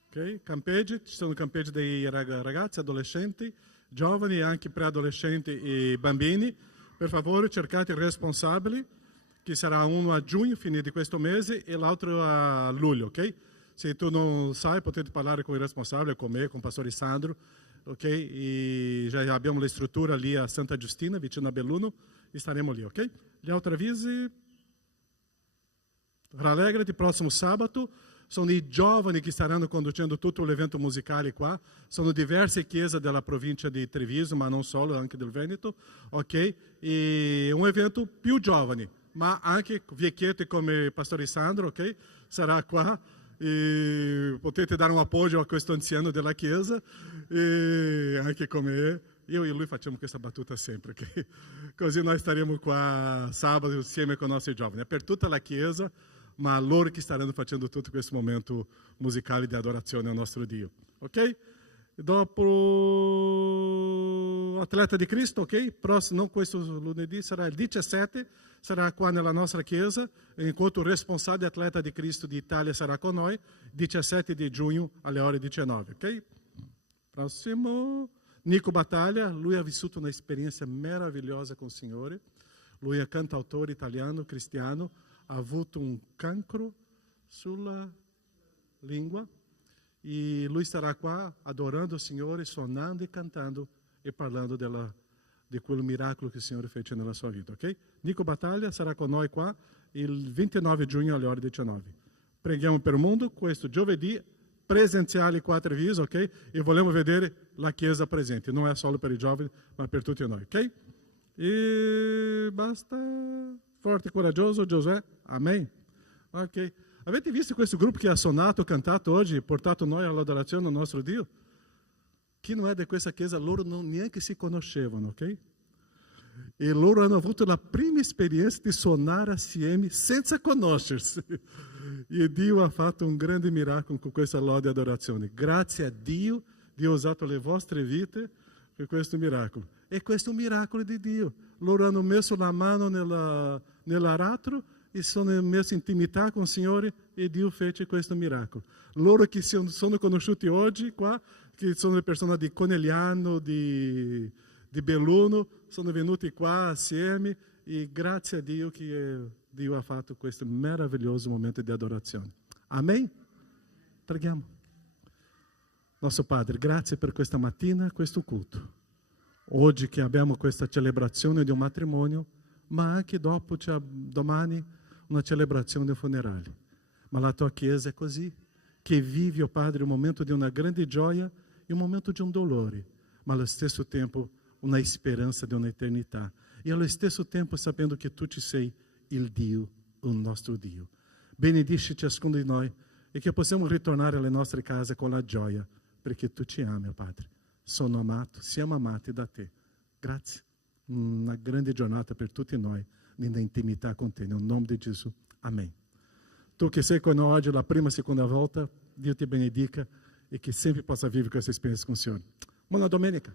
Ok, campeggi, ci sono campeggi dei ragazzi, adolescenti, giovani, anche preadolescenti e bambini. Per favore cercate i responsabili, che sarà uno a giugno, fine di questo mese, e l'altro a luglio, ok? Se tu non sai, potete parlare con il responsabile, con me, con il pastore Sandro, ok? E già abbiamo le strutture lì a Santa Giustina, vicino a Belluno, e staremo lì, ok? Gli altri avvisi, rallegrati, prossimo sabato, sono i giovani che staranno conducendo tutto l'evento musicale qua, sono diverse chiese della provincia di Treviso, ma non solo, anche del Veneto, ok? E un evento più giovani, ma anche vecchietti come il pastore Sandro, ok? Sarà qua. E potete dare un appoggio a questo anziano della chiesa, e anche come io e lui facciamo questa battuta sempre, okay? Così noi staremo qua sabato insieme con i nostri giovani. È per tutta la chiesa, ma loro che staranno facendo tutto questo momento musicale di adorazione al nostro Dio, ok? Dopo Atleta di Cristo, ok? Prossimo, non questo lunedì, sarà il 17, sarà qua nella nostra chiesa, enquanto il responsabile Atleta di Cristo d'Italia sarà con noi, 17 di giugno alle ore 19, ok? Prossimo, Nico Battaglia, lui ha vissuto un'esperienza meravigliosa con il Signore, lui è cantautore italiano, cristiano, ha avuto un cancro sulla lingua, e lui sarà qua adorando il Signore, suonando e cantando e parlando di quel miracolo che il Signore fece nella sua vita, ok? Nico Battaglia sarà con noi qua il 29 giugno alle ore 19. Preghiamo per il mondo, questo giovedì, presenziale qua a Treviso, ok? E vogliamo vedere la Chiesa presente, non è solo per i giovani, ma per tutti noi, ok? E basta, forte e coraggioso, Giosuè, amen. Ok. Avete visto questo gruppo che ha suonato, cantato oggi e portato noi all'adorazione al nostro Dio? Chi non è di questa chiesa, loro non neanche si conoscevano, ok? E loro hanno avuto la prima esperienza di suonare assieme senza conoscersi. E Dio ha fatto un grande miracolo con questa lode e adorazione. Grazie a Dio, Dio ha usato le vostre vite per questo miracolo. E questo è un miracolo di Dio. Loro hanno messo la mano nell'aratro e sono messi in intimità con il Signore e Dio fece questo miracolo. Loro che sono conosciuti oggi qua, che sono le persone di Conegliano, di Belluno, sono venuti qua assieme e grazie a Dio che Dio ha fatto questo meraviglioso momento di adorazione. Amen? Preghiamo. Nostro Padre, grazie per questa mattina e questo culto. Oggi che abbiamo questa celebrazione di un matrimonio, ma anche dopo, domani, una celebrazione del funerale. Ma la tua Chiesa è così, che vive, oh Padre, un momento di una grande gioia e un momento di un dolore, ma allo stesso tempo una speranza di un'eternità. E allo stesso tempo sapendo che tu ci sei il Dio, il nostro Dio. Benedici ciascuno di noi e che possiamo ritornare alle nostre case con la gioia, perché tu ci ami, oh Padre. Sono amato, siamo amati da te. Grazie. Una grande giornata per tutti noi, nella intimità con te, nel nome di Gesù. Amen. Tu che sei con noi oggi la prima e seconda volta, Dio ti benedica e che sempre possa vivere questa esperienza con il Signore. Buona domenica.